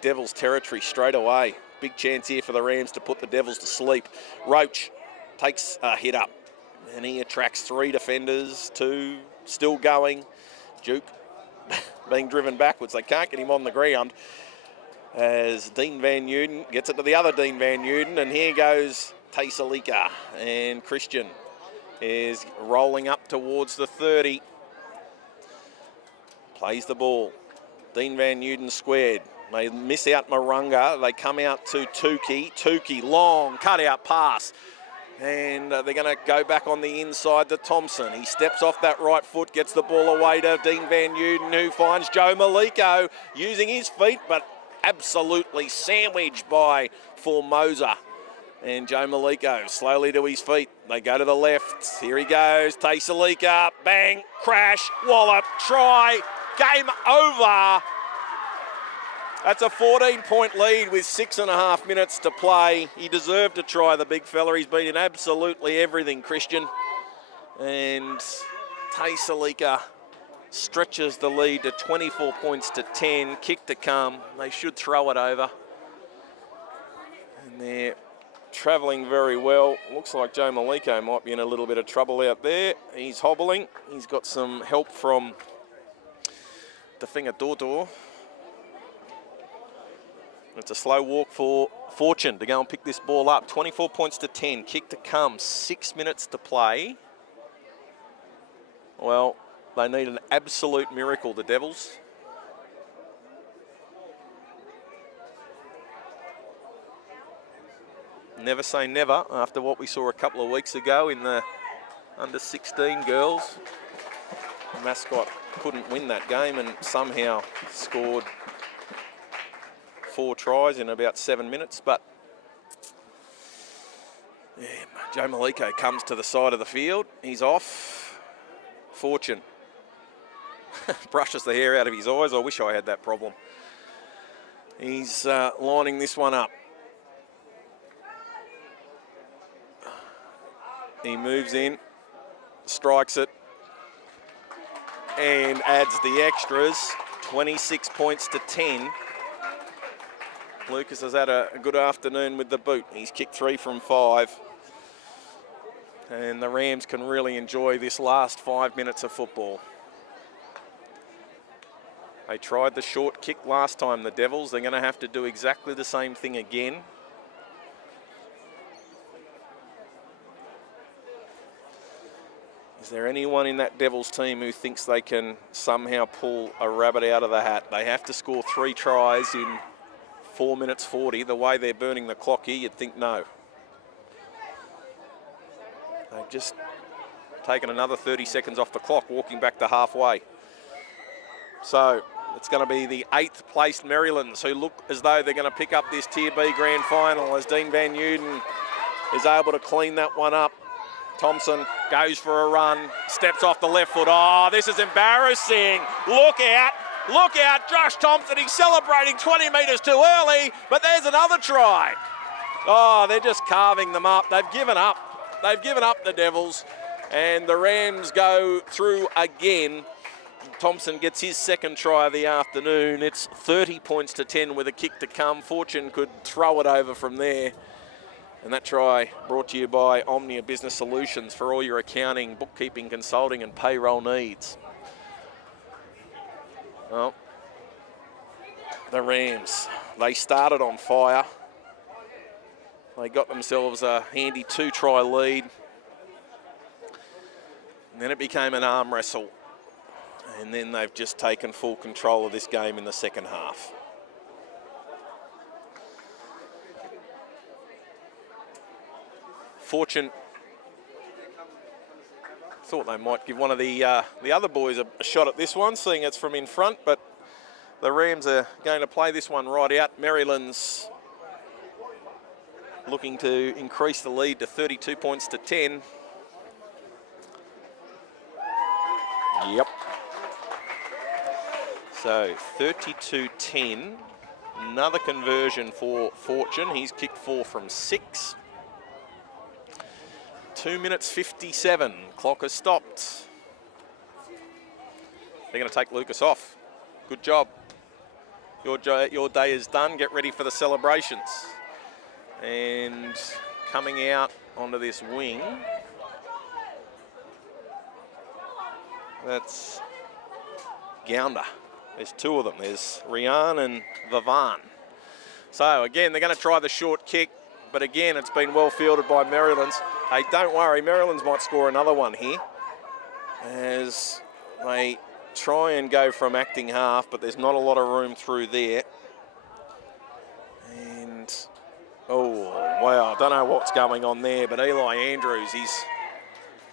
Devils territory straight away. Big chance here for the Rams to put the Devils to sleep. Roach takes a hit up and he attracts 3 defenders, 2 still going. Duke being driven backwards. They can't get him on the ground as Dean Van Uden gets it to the other Dean Van Uden, and here goes Taysalika, and Christian is rolling up towards the 30. Plays the ball. Dean Van Uden squared. They miss out Marunga. They come out to Tukey. Tukey, long cut-out pass. And they're going to go back on the inside to Thompson. He steps off that right foot, gets the ball away to Dean Van Uden, who finds Joe Maliko using his feet, but absolutely sandwiched by Formosa. And Joe Maliko slowly to his feet. They go to the left. Here he goes. Taysalika, bang, crash, wallop, try, game over. That's a 14-point lead with 6.5 minutes to play. He deserved to try, the big fella. He's been in absolutely everything, Christian. And Taysalika stretches the lead to 24 points to 10. Kick to come. They should throw it over. And they're travelling very well. Looks like Joe Maliko might be in a little bit of trouble out there. He's hobbling. He's got some help from Tafinga Dortor. It's a slow walk for Fortune to go and pick this ball up. 24 points to 10. Kick to come. 6 minutes to play. Well, they need an absolute miracle, the Devils. Never say never after what we saw a couple of weeks ago in the under-16 girls. The mascot couldn't win that game and somehow scored 4 tries in about 7 minutes, but yeah, Joe Maliko comes to the side of the field. He's off. Fortune brushes the hair out of his eyes. I wish I had that problem. He's lining this one up. He moves in, strikes it, and adds the extras. 26 points to 10. Lucas has had a good afternoon with the boot. He's kicked 3 from 5. And the Rams can really enjoy this last 5 minutes of football. They tried the short kick last time, the Devils. They're going to have to do exactly the same thing again. Is there anyone in that Devils team who thinks they can somehow pull a rabbit out of the hat? They have to score 3 tries in 4 minutes 40. The way they're burning the clock here, you'd think no. They've just taken another 30 seconds off the clock, walking back to halfway. So it's going to be the 8th placed Merrylands who look as though they're going to pick up this Tier B grand final as Dean Van Uden is able to clean that one up. Thompson goes for a run, steps off the left foot. Oh, this is embarrassing. Look out. Look out, Josh Thompson. He's celebrating 20 metres too early, but there's another try. Oh, they're just carving them up. They've given up. They've given up, the Devils, and the Rams go through again. Thompson gets his 2nd try of the afternoon. It's 30 points to 10 with a kick to come. Fortune could throw it over from there. And that try brought to you by Omnia Business Solutions for all your accounting, bookkeeping, consulting and payroll needs. Well, the Rams, they started on fire. They got themselves a handy 2-try lead. And then it became an arm wrestle. And then they've just taken full control of this game in the second half. Fortune thought they might give one of the other boys a shot at this one, seeing it's from in front, but the Rams are going to play this one right out. Merrylands looking to increase the lead to 32 points to 10. Yep. So 32-10. Another conversion for Fortune. He's kicked 4 from 6. 2 minutes 57. Clock has stopped. They're going to take Lucas off. Good job. Your day is done. Get ready for the celebrations. And coming out onto this wing, that's Gounder. There's 2 of them. There's Rian and Vavan. So, again, they're going to try the short kick, but again, it's been well fielded by Merrylands. Hey, don't worry, Merrylands might score another one here as they try and go from acting half, but there's not a lot of room through there. And, oh, wow, I don't know what's going on there, but Eli Andrews,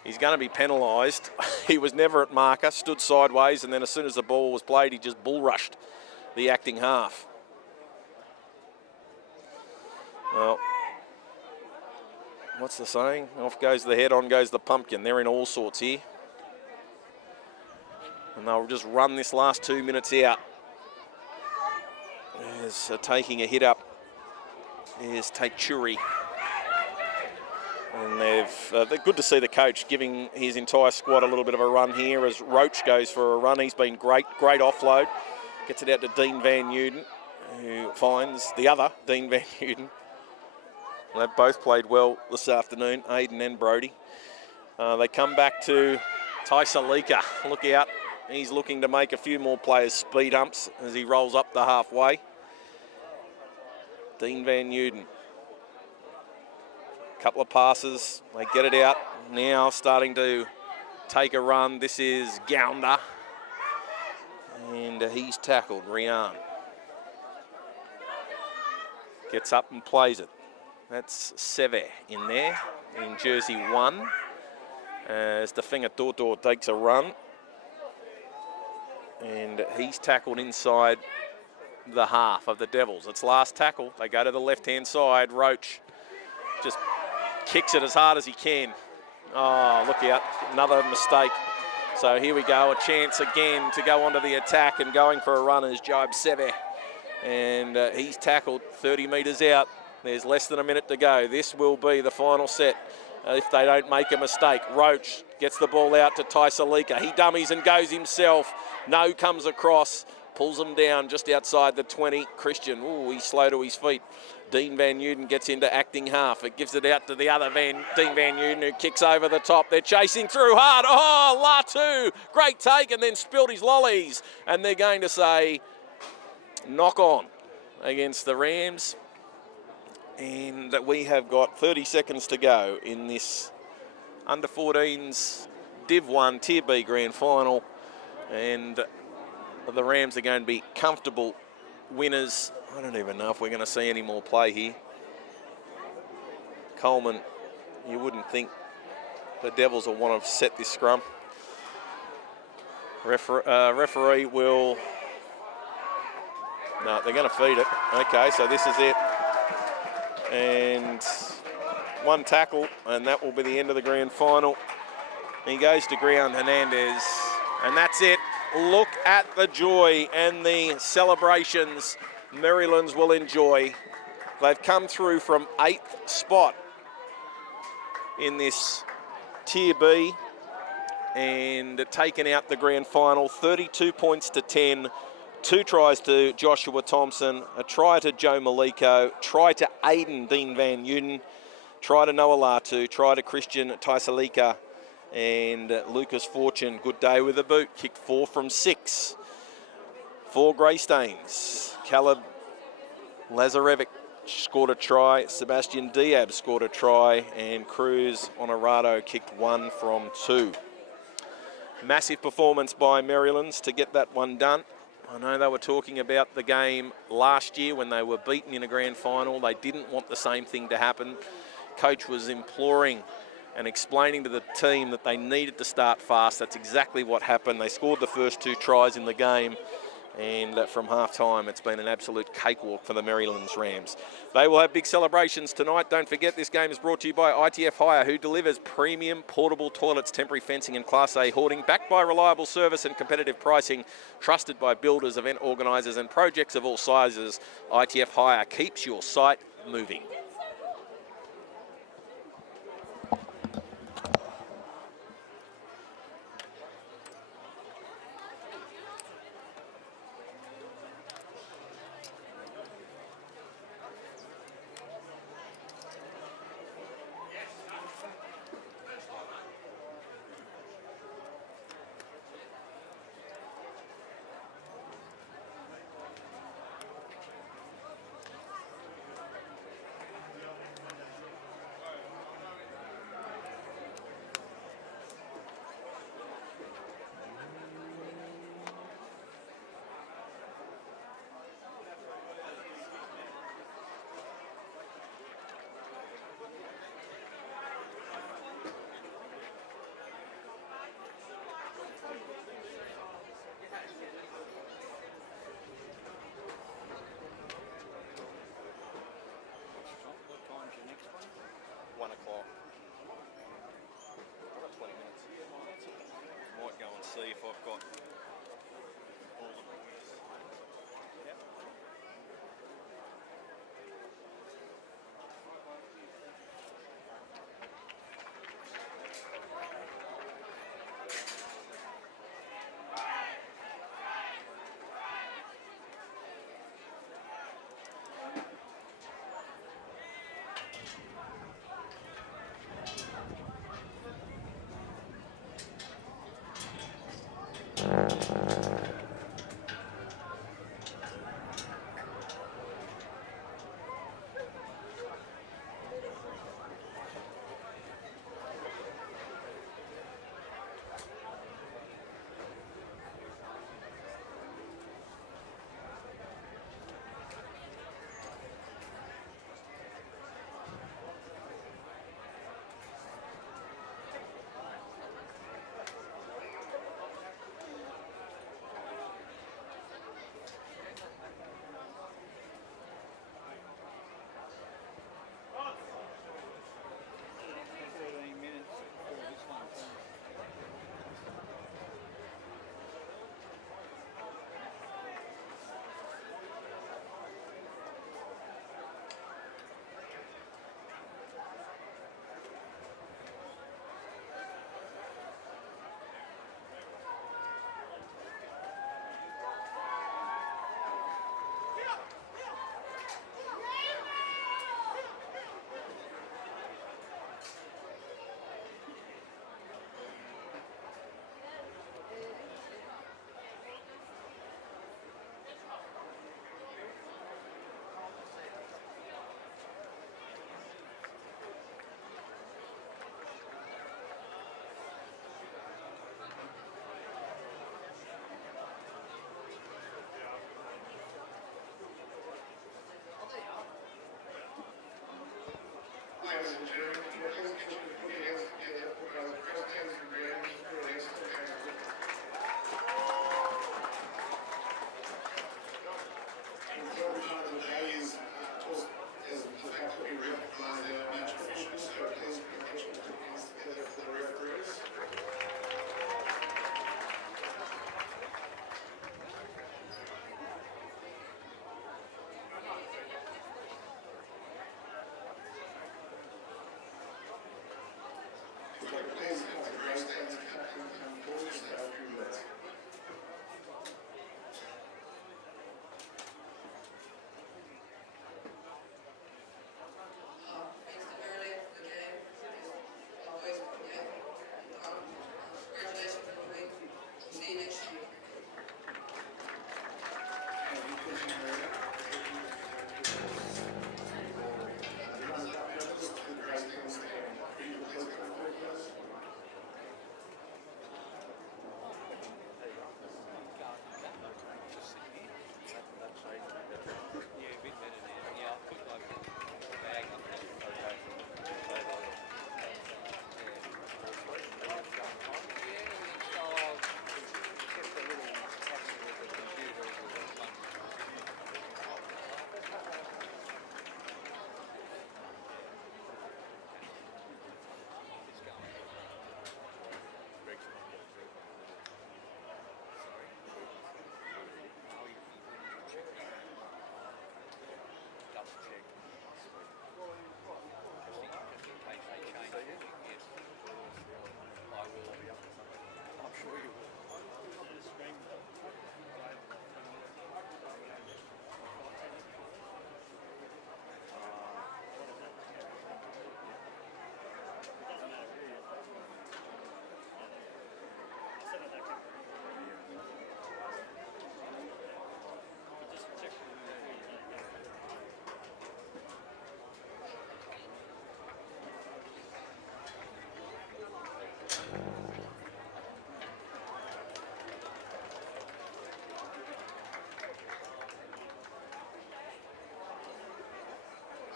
he's going to be penalised. He was never at marker, stood sideways, and then as soon as the ball was played, he just bull rushed the acting half. Well, what's the saying? Off goes the head, on goes the pumpkin. They're in all sorts here. And they'll just run this last 2 minutes out. As taking a hit up is Take Churi. And they're good to see the coach giving his entire squad a little bit of a run here as Roach goes for a run. He's been great offload. Gets it out to Dean Van Uden, who finds the other Dean Van Uden. They've both played well this afternoon, Aiden and Brody. They come back to Taisalika. Look out. He's looking to make a few more players speed humps as he rolls up the halfway. Dean Van Uden. Couple of passes. They get it out. Now starting to take a run. This is Gounder. And he's tackled. Rian gets up and plays it. That's Seve in there, in jersey 1. As the Finger Tortor takes a run. And he's tackled inside the half of the Devils. It's last tackle. They go to the left-hand side. Roach just kicks it as hard as he can. Oh, look out. Another mistake. So here we go. A chance again to go onto the attack, and going for a run is Joab Seve. And he's tackled 30 metres out. There's less than a minute to go. This will be the final set if they don't make a mistake. Roach gets the ball out to Taisalika. He dummies and goes himself. No comes across, pulls him down just outside the 20. Christian, ooh, he's slow to his feet. Dean Van Uden gets into acting half. It gives it out to the other Dean Van Uden, who kicks over the top. They're chasing through hard. Oh, Latu, great take, and then spilled his lollies. And they're going to say knock on against the Rams. And we have got 30 seconds to go in this under-14s Div 1 Tier B Grand Final. And the Rams are going to be comfortable winners. I don't even know if we're going to see any more play here. Coleman, you wouldn't think the Devils will want to set this scrum. Referee will... No, they're going to feed it. Okay, so this is it. And one tackle, and that will be the end of the grand final. He goes to ground, Hernandez, and that's it. Look at the joy and the celebrations Merrylands will enjoy. They've come through from 8th spot in this Tier B and taken out the grand final, 32 points to 10. 2 tries to Joshua Thompson, a try to Joe Maliko, try to Aiden Dean Van Uden, try to Noah Latu, try to Christian Taisalika, and Lucas Fortune, good day with a boot, kicked 4 from 6. 4 Greystanes. Caleb Lazarevic scored a try, Sebastian Diab scored a try, and Cruz Honorado kicked 1 from 2. Massive performance by Merrylands to get that one done. I know they were talking about the game last year when they were beaten in a grand final. They didn't want the same thing to happen. Coach was imploring and explaining to the team that they needed to start fast. That's exactly what happened. They scored the first 2 tries in the game, and from half-time, it's been an absolute cakewalk for the Merrylands Rams. They will have big celebrations tonight. Don't forget, this game is brought to you by ITF Hire, who delivers premium portable toilets, temporary fencing and Class A hoarding, backed by reliable service and competitive pricing, trusted by builders, event organisers and projects of all sizes. ITF Hire keeps your site moving. if I've got all of them. Yep. Ladies and gentlemen, can you please put your hands together for the Greystanes and Merrylands for the next occasion. And the third part of the day is, of course, is the fact that we recognise our match officials, so please put your hands together for the referees. Please have the Greystanes captain come forward to have a few minutes. Thanks to Merrylands for the game. Always a good game. Congratulations for the win. See you next year.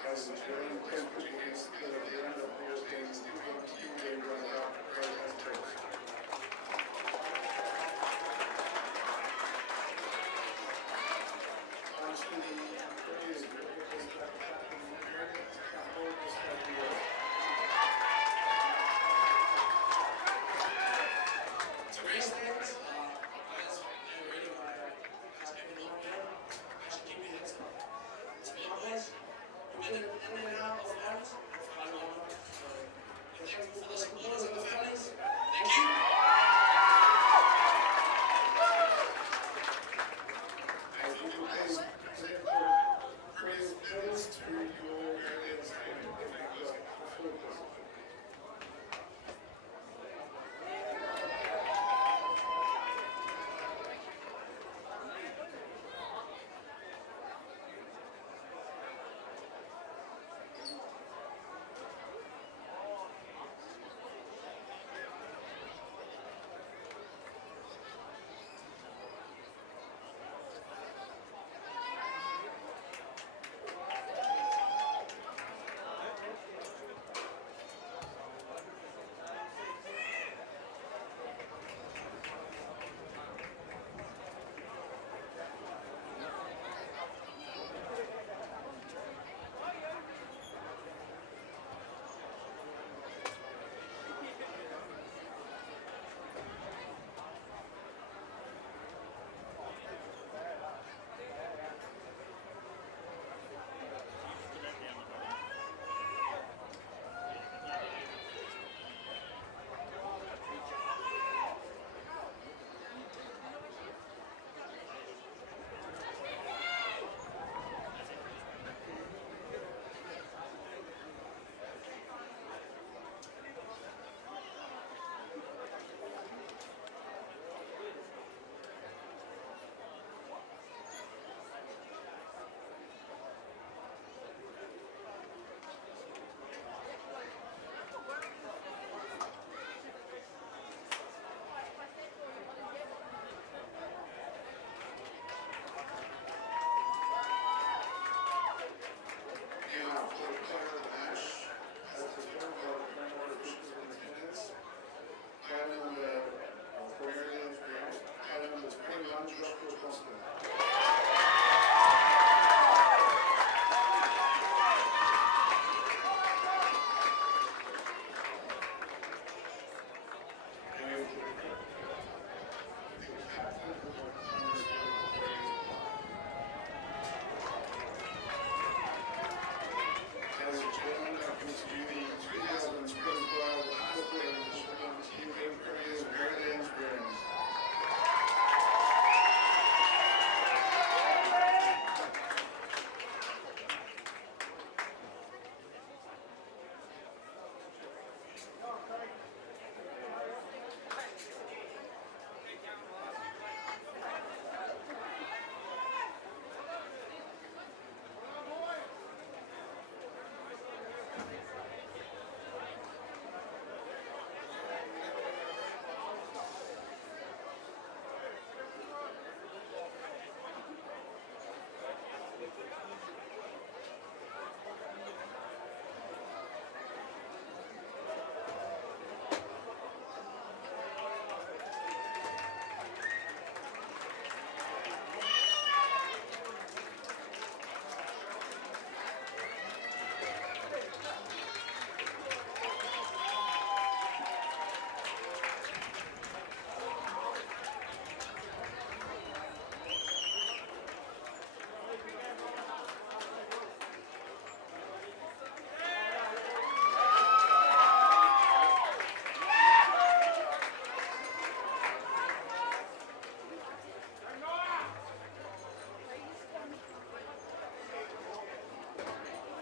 Ladies and gentlemen, please put your hands together for the